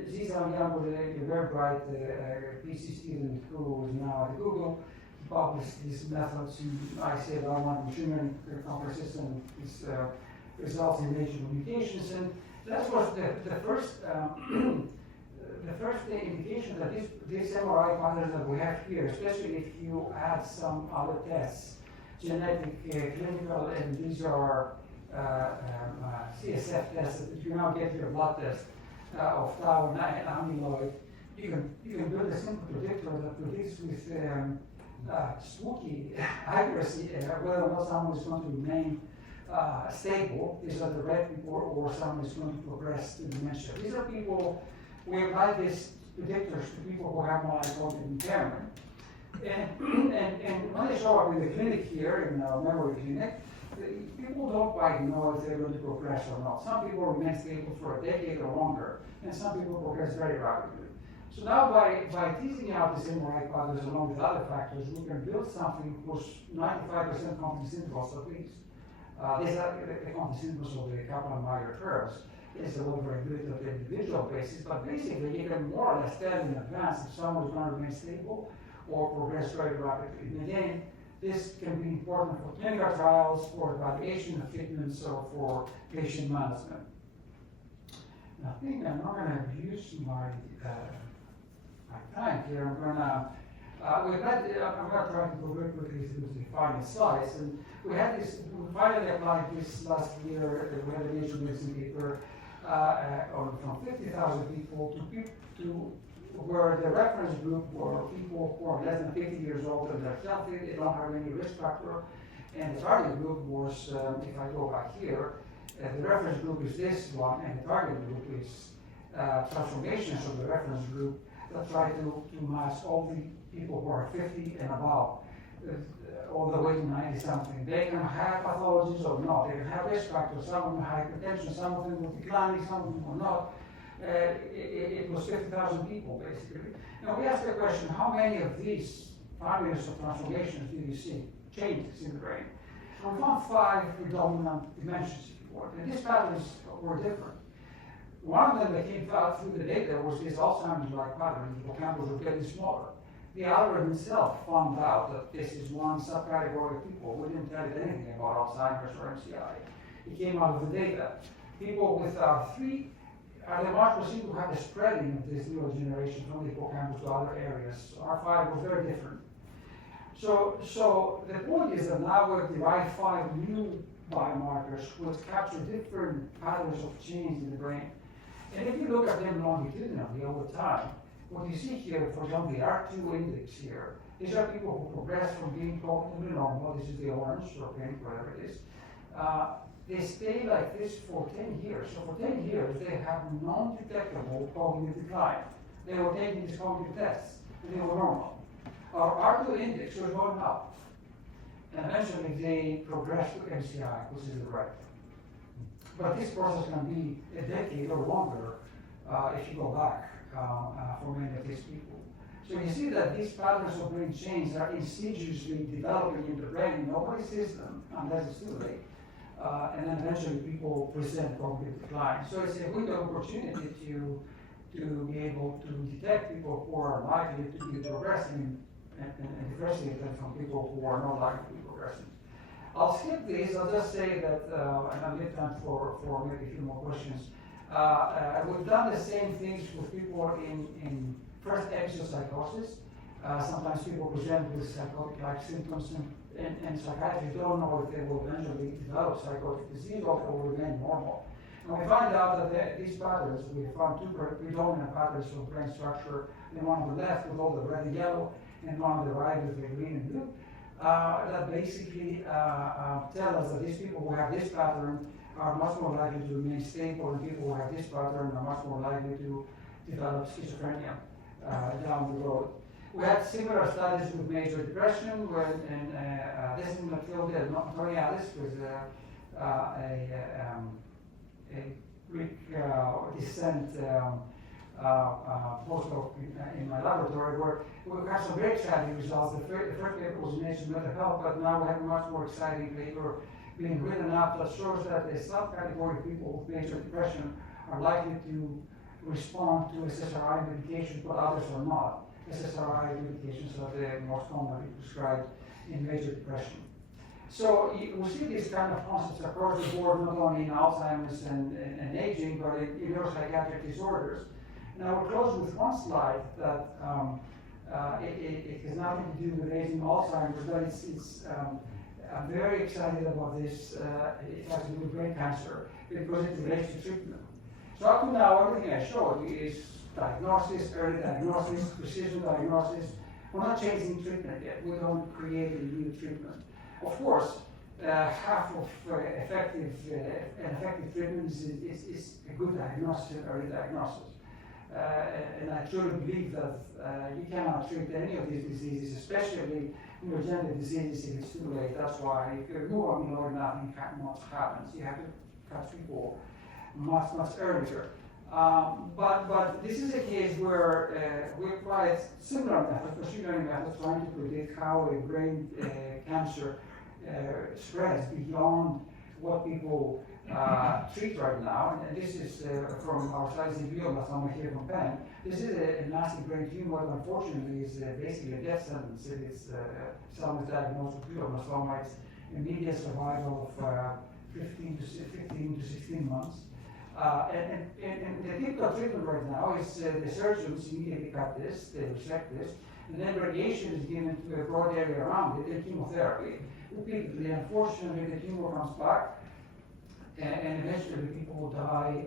Zizan Yang was a very bright PhD student who is now at Google, published these methods in ICL1 machine learning conferences and these results in Nature Communications. And that was the first indication that these MRI patterns that we have here, especially if you add some other tests, genetic, clinical, and these are CSF tests that you now get your blood test of tau and amyloid, you can build a simple predictor that predicts with spooky accuracy whether or not someone is going to remain stable, these are the red people, or someone is going to progress to dementia. These are people, we apply these predictors to people who have cognitive impairment. And when they show up in the clinic here, in our memory clinic, people don't quite know if they're going to progress or not. Some people remain stable for a decade or longer, and some people progress very rapidly. So now by teasing out these MRI patterns along with other factors, we can build something whose 95% confidence intervals at least. These are the confidence intervals of the Kaplan-Meier curves. It's a little variability of the individual basis, but basically you can more or less tell in advance if someone is going to remain stable or progress very rapidly. And again, This can be important for clinical trials, for evaluation of treatments, or for patient management. I think I'm not going to abuse my time here. I'm going to try to go very quickly through the final slides. And we finally applied this last year. We had a Nature Medicine paper from 50,000 people to where the reference group were people who are less than 50 years old and they're healthy, they don't have any risk factor. And the target group was, if I go back here, the reference group is this one, and the target group is transformations of the reference group that try to match all the people who are 50 and above, all the way to 90 something. They can have pathologies or not. They can have risk factors. Some of them have hypertension, some of them will decline, some of them will not. It was 50,000 people basically. Now we asked the question: how many of these families of transformations do you see changes in the brain? And we found 5 predominant dimensions, if you want, and these patterns were different. One of them that came out through the data was this Alzheimer's-like pattern. The hippocampus was getting smaller. The algorithm itself found out that this is one subcategory of people. We didn't tell it anything about Alzheimer's or MCI. It came out of the data. People with R3 are the ones who seem to have the spreading of this neurodegeneration from the hippocampus to other areas. R5 was very different. So the point is that now we've derived 5 new biomarkers which capture different patterns of change in the brain. And if you look at them longitudinally over time, what you see here, for example, the R2 index here, these are people who progress from being cognitively normal, this is the orange or pink, whatever it is. They stay like this for 10 years. So for 10 years, they have non-detectable cognitive decline. They were taking these cognitive tests, and they were normal. Our R2 index was going up. And eventually, they progressed to MCI, which is the right. But this process can be a decade or longer if you go back for many of these people. So you see that these patterns of brain change are insidiously developing in the brain. Nobody sees them unless it's too late. And then eventually people present cognitive decline. So it's a window of opportunity to be able to detect people who are likely to be progressing and differentiate them from people who are not likely to be progressing. I'll skip this. I'll just say that, and I'll leave time for maybe a few more questions. We've done the same things with people in first episode psychosis. Sometimes people present with psychotic-like symptoms, and psychiatrists don't know if they will eventually develop psychotic disease or they will remain normal. And we find out that these patterns, we found 2 predominant patterns of brain structure, the one on the left with all the red and yellow, and one on the right with the green and blue, that basically tell us that these people who have this pattern are much more likely to remain stable, and people who have this pattern are much more likely to develop schizophrenia down the road. We had similar studies with major depression, and this is Matilde Norialis, who is a Greek descent postdoc in my laboratory, where we have some very exciting results. The first paper was in Nature Mental Health, but now we have a much more exciting paper being written up that shows that a subcategory of people with major depression are likely to respond to SSRI medication, but others are not. SSRI medications are the most commonly prescribed in major depression. So we see these kind of concepts across the board, not only in Alzheimer's and aging, but in neuropsychiatric disorders. Now we're close with one slide that it has nothing to do with aging Alzheimer's, but I'm very excited about this. It has to do with brain cancer because it relates to treatment. So up to now, everything I showed is diagnosis, early diagnosis, precision diagnosis. We're not changing treatment yet. We don't create a new treatment. Of course, half of effective treatment is a good diagnosis and early diagnosis. And I truly believe that you cannot treat any of these diseases, especially neurodegenerative diseases, if it's too late. That's why if you remove amyloid, nothing much happens. You have to catch people much earlier. But this is a case where we applied similar methods, machine learning methods, trying to predict how a brain cancer spreads beyond what people treat right now, and this is from our studies in glioblastoma here from Penn. This is a nasty brain tumor that unfortunately is basically a death sentence. It is someone diagnosed with glioblastoma. It's a median survival of 15 to 16 months. And the typical treatment right now is the surgeons immediately cut this, they resect this, and then radiation is given to a broad area around it, and chemotherapy. Repeatedly, unfortunately, the tumor comes back, and eventually people will die,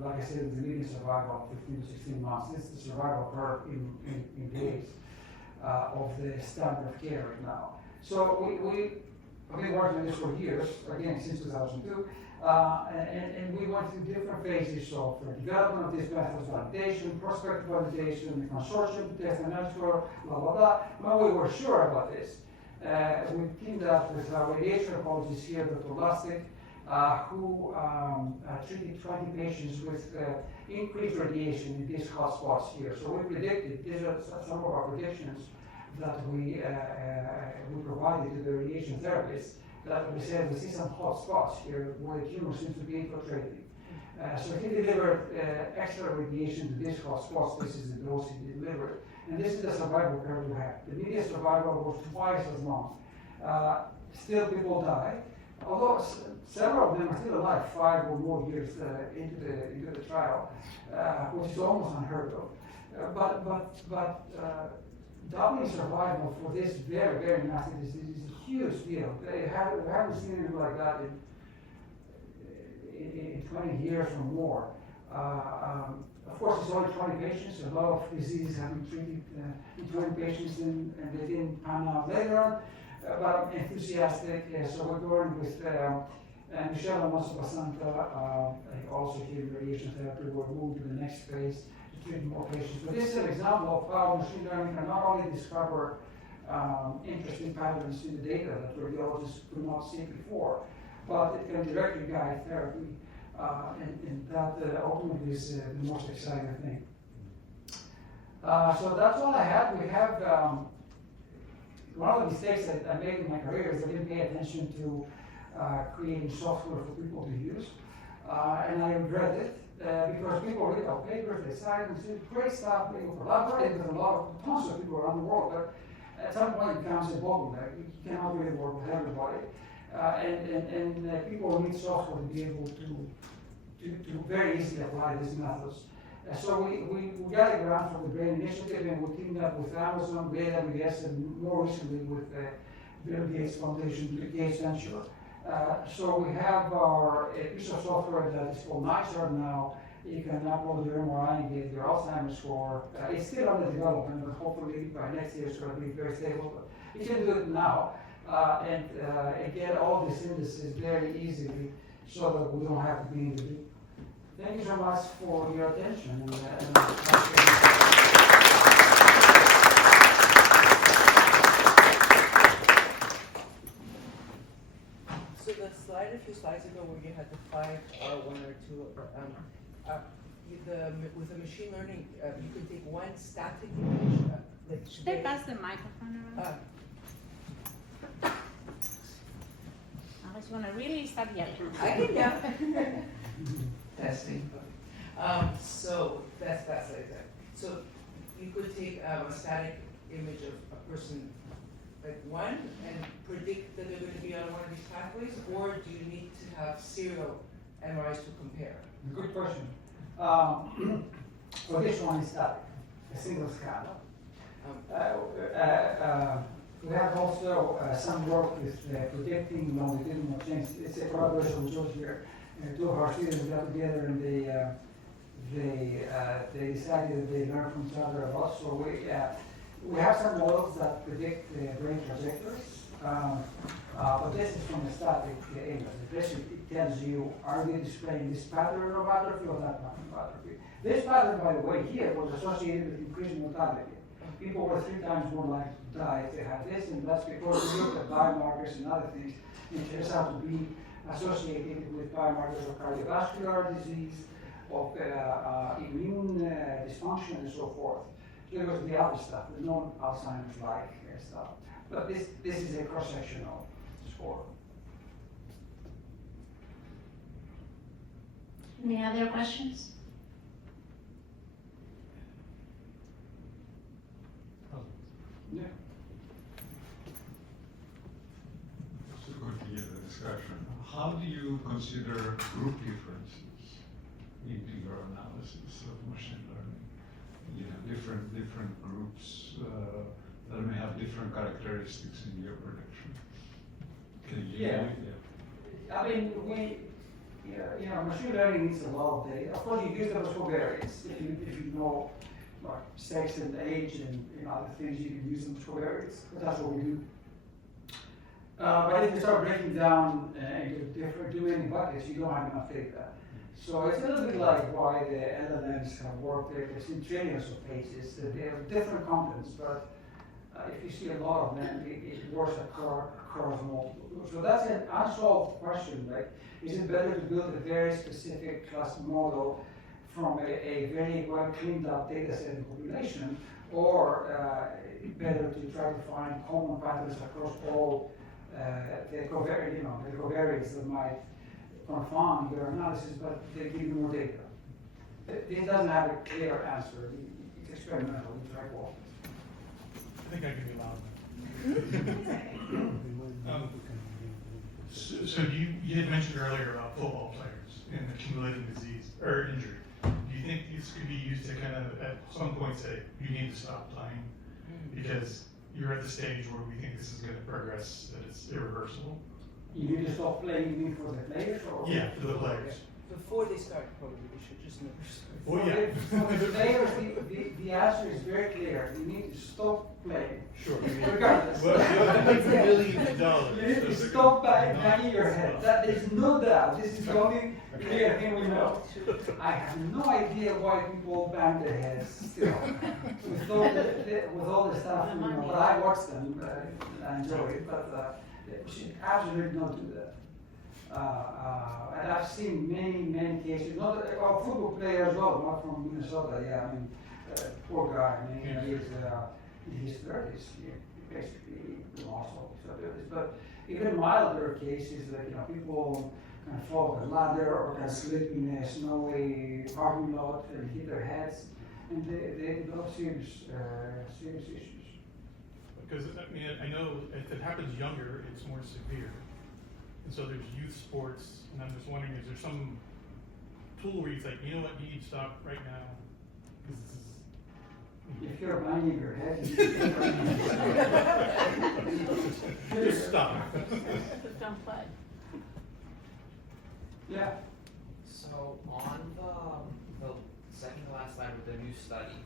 like I said, the median survival of 15 to 16 months. This is the survival curve in days of the standard of care right now. So I've been working on this for years, again, since 2002, and we went through different phases of development of these methods, validation, prospective validation, the consortium, test and network, blah, blah, blah. When we were sure about this, we teamed up with our radiation oncologist here, Dr. Lustig, who treated 20 patients with increased radiation in these hotspots here. So we predicted, these are some of our predictions that we provided to the radiation therapists, that we said we see some hot spots here where the tumor seems to be infiltrating. So he delivered extra radiation to these hot spots. This is the dose he delivered. And this is the survival curve we have. The median survival was twice as long. Still people die, although several of them are still alive 5 or more years into the trial, which is almost unheard of. But doubling survival for this very, very nasty disease is a huge deal. We haven't seen anything like that in 20 years or more. Of course, it's only 20 patients. A lot of diseases have been treated in 20 patients and they didn't pan out later on. But I'm enthusiastic, so we're going with Michelle Alonso-Basanta, also here in radiation therapy. We're moving to the next phase to treat more patients. But this is an example of how machine learning can not only discover interesting patterns in the data that radiologists could not see before, but it can directly guide therapy. And that ultimately is the most exciting thing. So that's all I have. We have one of the mistakes that I made in my career is I didn't pay attention to creating software for people to use, and I regret it because people read our papers, they cite and say great stuff. They collaborate with tons of people around the world, but at some point it becomes a bottleneck. You cannot really work with everybody, and people need software to be able to very easily apply these methods. So we got a grant from the Brain Initiative, and we teamed up with Amazon, AWS, and more recently with Bill Gates Foundation, Gates Venture. So we have our piece of software that is called NICER now. You can upload your MRI and get your Alzheimer's score. It's still under development, but hopefully by next year it's going to be very stable. But you can do it now and get all these indices very easily so that we don't have to be in the loop. Thank you so much for your attention. So the slide a few slides ago where you had the 5 R1 or 2, with the machine learning, you can take one static image. Should they pass the microphone around? Unless you want to really start yelling. I can yell. Testing. So that's exactly. So you could take a static image of a person like one and predict that they're going to be on one of these pathways, or do you need to have serial MRIs to compare? Good question. So this one is static, a single scan. We have also some work with predicting longitudinal change. It's a collaboration with George here. Two of our students got together and they decided that they learned from each other a lot. So we have some models that predict brain trajectories, but this is from a static image. Basically, it tells you, are we displaying this pattern of atrophy or that pattern of atrophy? This pattern, by the way, here was associated with increased mortality. People were 3 times more likely to die if they had this, and that's because we looked at biomarkers and other things, and it turns out to be associated with biomarkers of cardiovascular disease, of immune dysfunction, and so forth. So there was the other stuff, the non-Alzheimer's-like stuff. But this is a cross-sectional score. Any other questions? Yeah. To continue the discussion, how do you consider group differences into your analysis of machine learning? You know, different groups that may have different characteristics in your prediction. Can you? Yeah. I mean, machine learning needs a lot of data. Of course, you use those covariates. If you know like sex and age and other things, you can use them as covariates. But that's what we do. But if you start breaking down into too many buckets, you don't have enough data. So it's a little bit like why the LLMs have worked. There's in trillions of pages. They have different contents, but if you see a lot of them, it works across multiple. So that's an unsolved question. Like, is it better to build a very specific class model from a very well cleaned up data set and population, or better to try to find common patterns across all the covariates that might confound your analysis, but they give you more data? This doesn't have a clear answer. It's experimental. We try all. I think I can be loud. So you had mentioned earlier about football players and accumulating disease or injury. Do you think this could be used to kind of at some point say you need to stop playing because you're at the stage where we think this is going to progress, that it's irreversible? You need to stop playing, you mean for the players? Or Yeah, for the players. Before they start, probably we should just never start. Well, yeah. For the players, the answer is very clear. You need to stop playing. Sure. Regardless. $millions of dollars. You need to stop banging your head. That is no doubt. This is the only clear thing we know. I have no idea why people bang their heads still. with all the stuff, but I watch them. I enjoy it, but we should absolutely not do that. And I've seen many cases, not football players as well, not from Minnesota. Yeah, I mean, poor guy. I mean, he is in his 30s. He basically lost all his abilities. But even milder cases, like people kind of fall off a ladder or can slip in a snowy parking lot and hit their heads, and they develop serious issues. Because I mean, I know if it happens younger, it's more severe. And so there's youth sports, and I'm just wondering, is there some tool where you think, you know what, you need to stop right now? Because this is... If you're banging your head, Just stop. Just don't play. yeah. So on the second to last slide with the new study,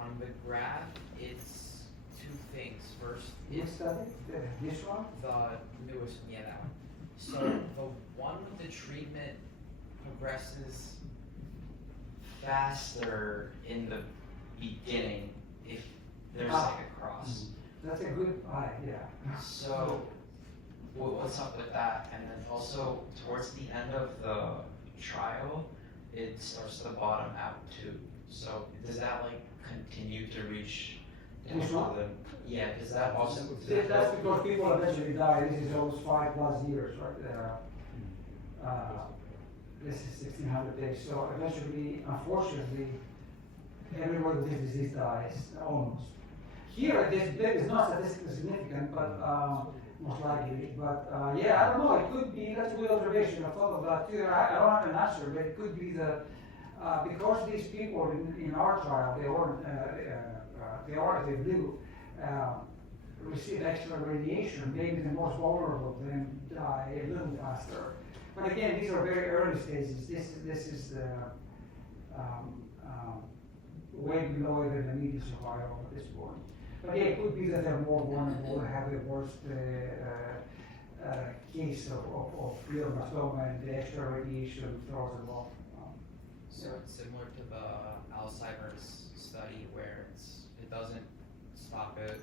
on the graph, it's two things. First, This it's study, this one. the newest one, yeah, that one. So the one with the treatment progresses faster in the beginning if there's like a cross. That's a good eye, yeah. So what's up with that? And then also towards the end of the trial, it starts to bottom out too. So does that like continue to reach? Which one? Yeah, does that also? That's because people eventually die. This is almost 5+ years, right? This is 1600 days. So eventually, unfortunately, everyone with this disease dies, almost. Here, this bit is not statistically significant, but most likely. But yeah, I don't know. It could be. That's a good observation. I thought of that too. I don't have an answer, but it could be that because these people in our trial, they weren't. They do receive extra radiation, maybe the most vulnerable of them die a little faster. But again, these are very early stages. This is the way below even the median survival at this point. But yeah, it could be that they're more vulnerable, have a worse case of glioblastoma, and the extra radiation throws them off. So it's similar to the Alzheimer's study where it doesn't stop it,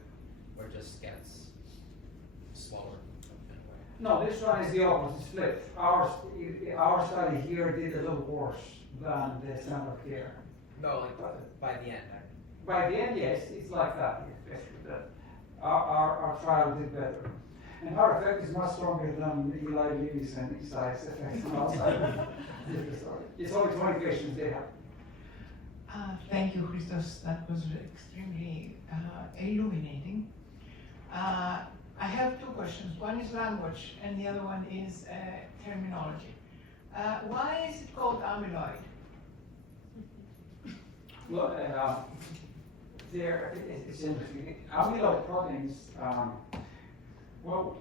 or just gets slower in a way. No, this one is the opposite split. Our study here did a little worse than the standard of care. No, like by the end. By the end, yes, it's like that. Yes, basically, our trial did better. And our effect is much stronger than Eli Lilly's and Isai's effect on Alzheimer's. It's only 20 patients they have. Thank you, Christos. That was extremely illuminating. I have two questions. One is language, and the other one is terminology. Why is it called amyloid? Well, it's interesting. Amyloid proteins, well,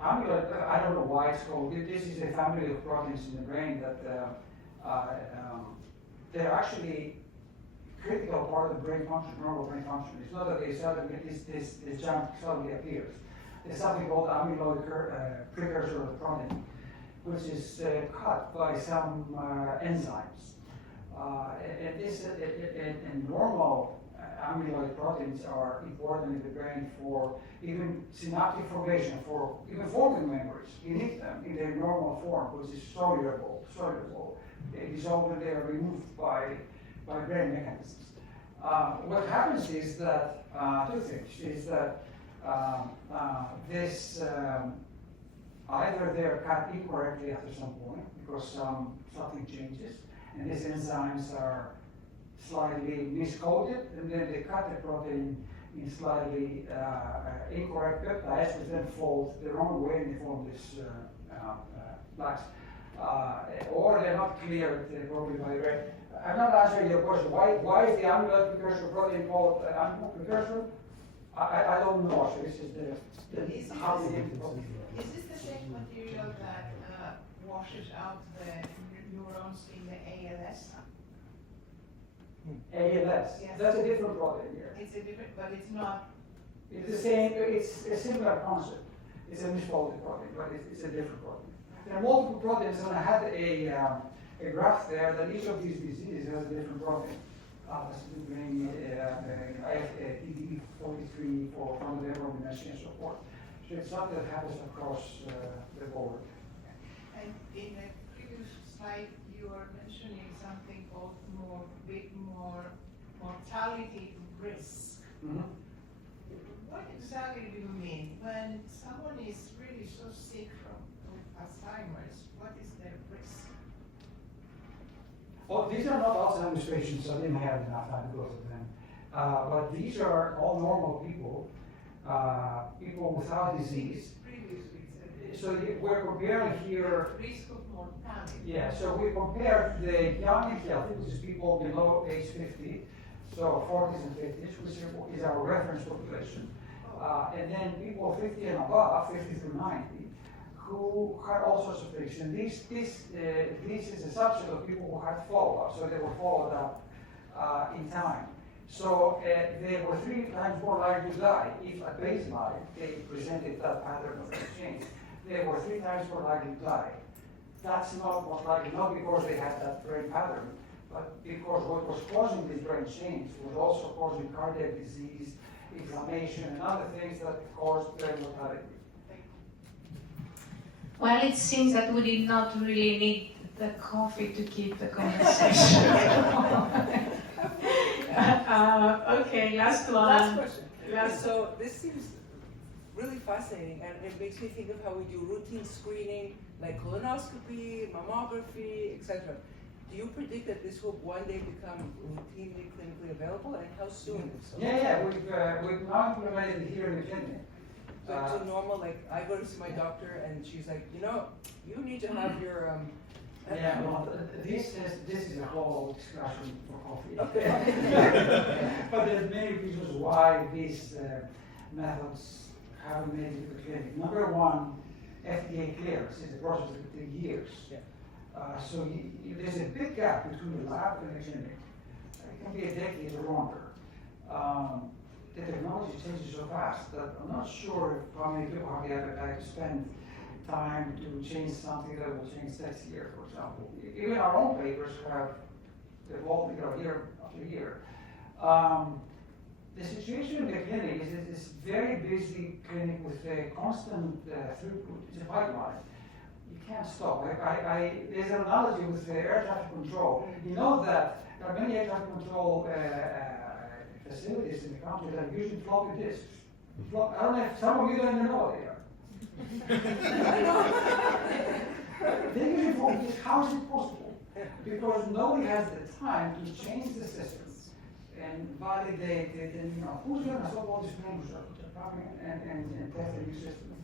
amyloid, I don't know why it's called. This is a family of proteins in the brain that they're actually critical part of brain function, normal brain function. It's not that they suddenly, this junk suddenly appears. There's something called amyloid precursor of protein, which is cut by some enzymes. And normal amyloid proteins are important in the brain for even synaptic formation, for even forming memories. You need them in their normal form, which is soluble. They dissolve and they are removed by brain mechanisms. What happens is that, two things, is that either they're cut incorrectly after some point because something changes, and these enzymes are slightly miscoded, and then they cut the protein in slightly incorrect peptides, which then fold the wrong way and they form this plaques. Or they're not cleared properly by the brain. I'm not answering your question. Why is the amyloid precursor protein called amyloid precursor? I don't know. So this is the how they name the protein. Is this the same material that washes out the neurons in the ALS? ALS. Yes. That's a different protein here. It's a different, but it's not. It's the same. It's a similar concept. It's a misfolded protein, but it's a different protein. There are multiple proteins, and I had a graph there that each of these diseases has a different protein. TDP43 for frontotemporal dementia and so forth. So it's something that happens across the board. And in the previous slide, you were mentioning something called bit more mortality risk. Mm-hmm. What exactly do you mean? When someone is really so sick from Alzheimer's, what is their risk? Well, these are not Alzheimer's patients, so I didn't have enough time to go through them. But these are all normal people, people without disease. So we're comparing here. Risk of mortality. Yeah, so we compare the young and healthy, which is people below age 50, so 40s and 50s, which is our reference population. And then people 50 and above, 50 through 90, who had all sorts of things. And this is a subset of people who had follow-up, so they were followed up in time. So they were 3 times more likely to die if at baseline they presented that pattern of exchange. They were 3 times more likely to die. That's not most likely, not because they had that brain pattern, but because what was causing this brain change was also causing cardiac disease, inflammation, and other things that caused brain mortality. Well, it seems that we did not really need the coffee to keep the conversation. Okay, last one. Last question. Last. So this seems really fascinating, and it makes me think of how we do routine screening, like colonoscopy, mammography, etc. Do you predict that this will one day become routinely clinically available, and how soon? Yeah, we've now implemented it here in the clinic. So it's a normal, like, I go to see my doctor, and she's like, you need to have your Yeah, well, this is a whole discussion for coffee. But there's many reasons why these methods haven't made it to the clinic. Number one, FDA clearance is a process that takes years. Yeah. So there's a big gap between the lab and the clinic. It can be a decade or longer. The technology changes so fast that I'm not sure how many people have the appetite to spend time to change something that will change next year, for example. Even our own papers have evolved year after year. The situation in the clinic is this very busy clinic with a constant throughput. It's a pipeline. You can't stop. There's an analogy with air traffic control. You know that there are many air traffic control facilities in the country that are using floppy disks. I don't know if some of you don't even know what they are. They usually inform me, how is it possible? Because nobody has the time to change the systems and validate it, and who's going to solve all these problems and test the new system?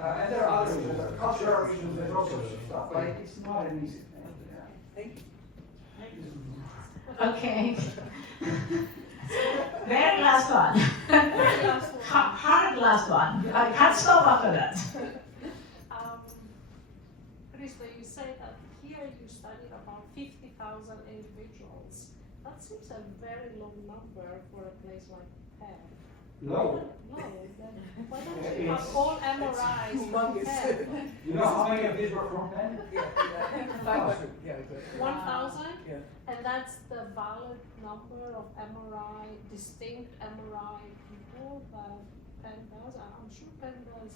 And there are other reasons, there are cultural reasons, there's all sorts of stuff, but it's not an easy thing. Thank you. Okay. Very last one. Hard last one. I can't stop after that. Christo, you say that here you studied about 50,000 individuals. That seems a very low number for a place like Penn. Low. No, then why don't you have all MRIs from Penn? You know how many of these were from Penn? Yeah, 500, yeah, exactly. 1,000? Yeah. And that's the valid number of MRI, distinct MRI people that Penn does? I'm sure Penn does.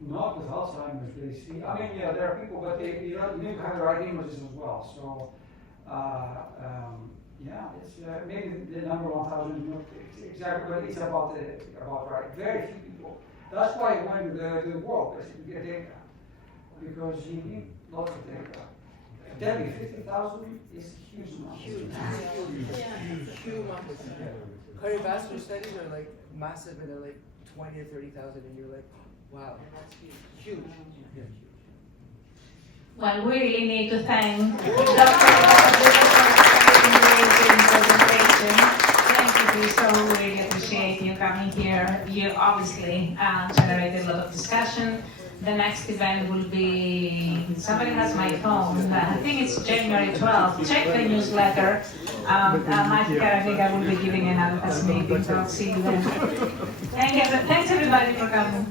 Not with Alzheimer's, they see. I mean, yeah, there are people, but they need to have the right images as well. So, yeah, it's maybe the number 1,000 is not exactly, but it's about right. Very few people. That's why when the world basically get data, because you need lots of data. Tell me, 50,000 is a huge number. Huge numbers. Cardiovascular studies are like massive, and they're like 20 or 30,000, and you're like, wow, huge. Yeah. Well, we really need to thank Dr. Davatzikos for an amazing presentation. Thank you, Christo. We really appreciate you coming here. You obviously generated a lot of discussion. The next event will be, somebody has my phone, I think it's January 12th. Check the newsletter. Mike Karaviga will be giving another fascinating talk. See you then. Thanks everybody for coming.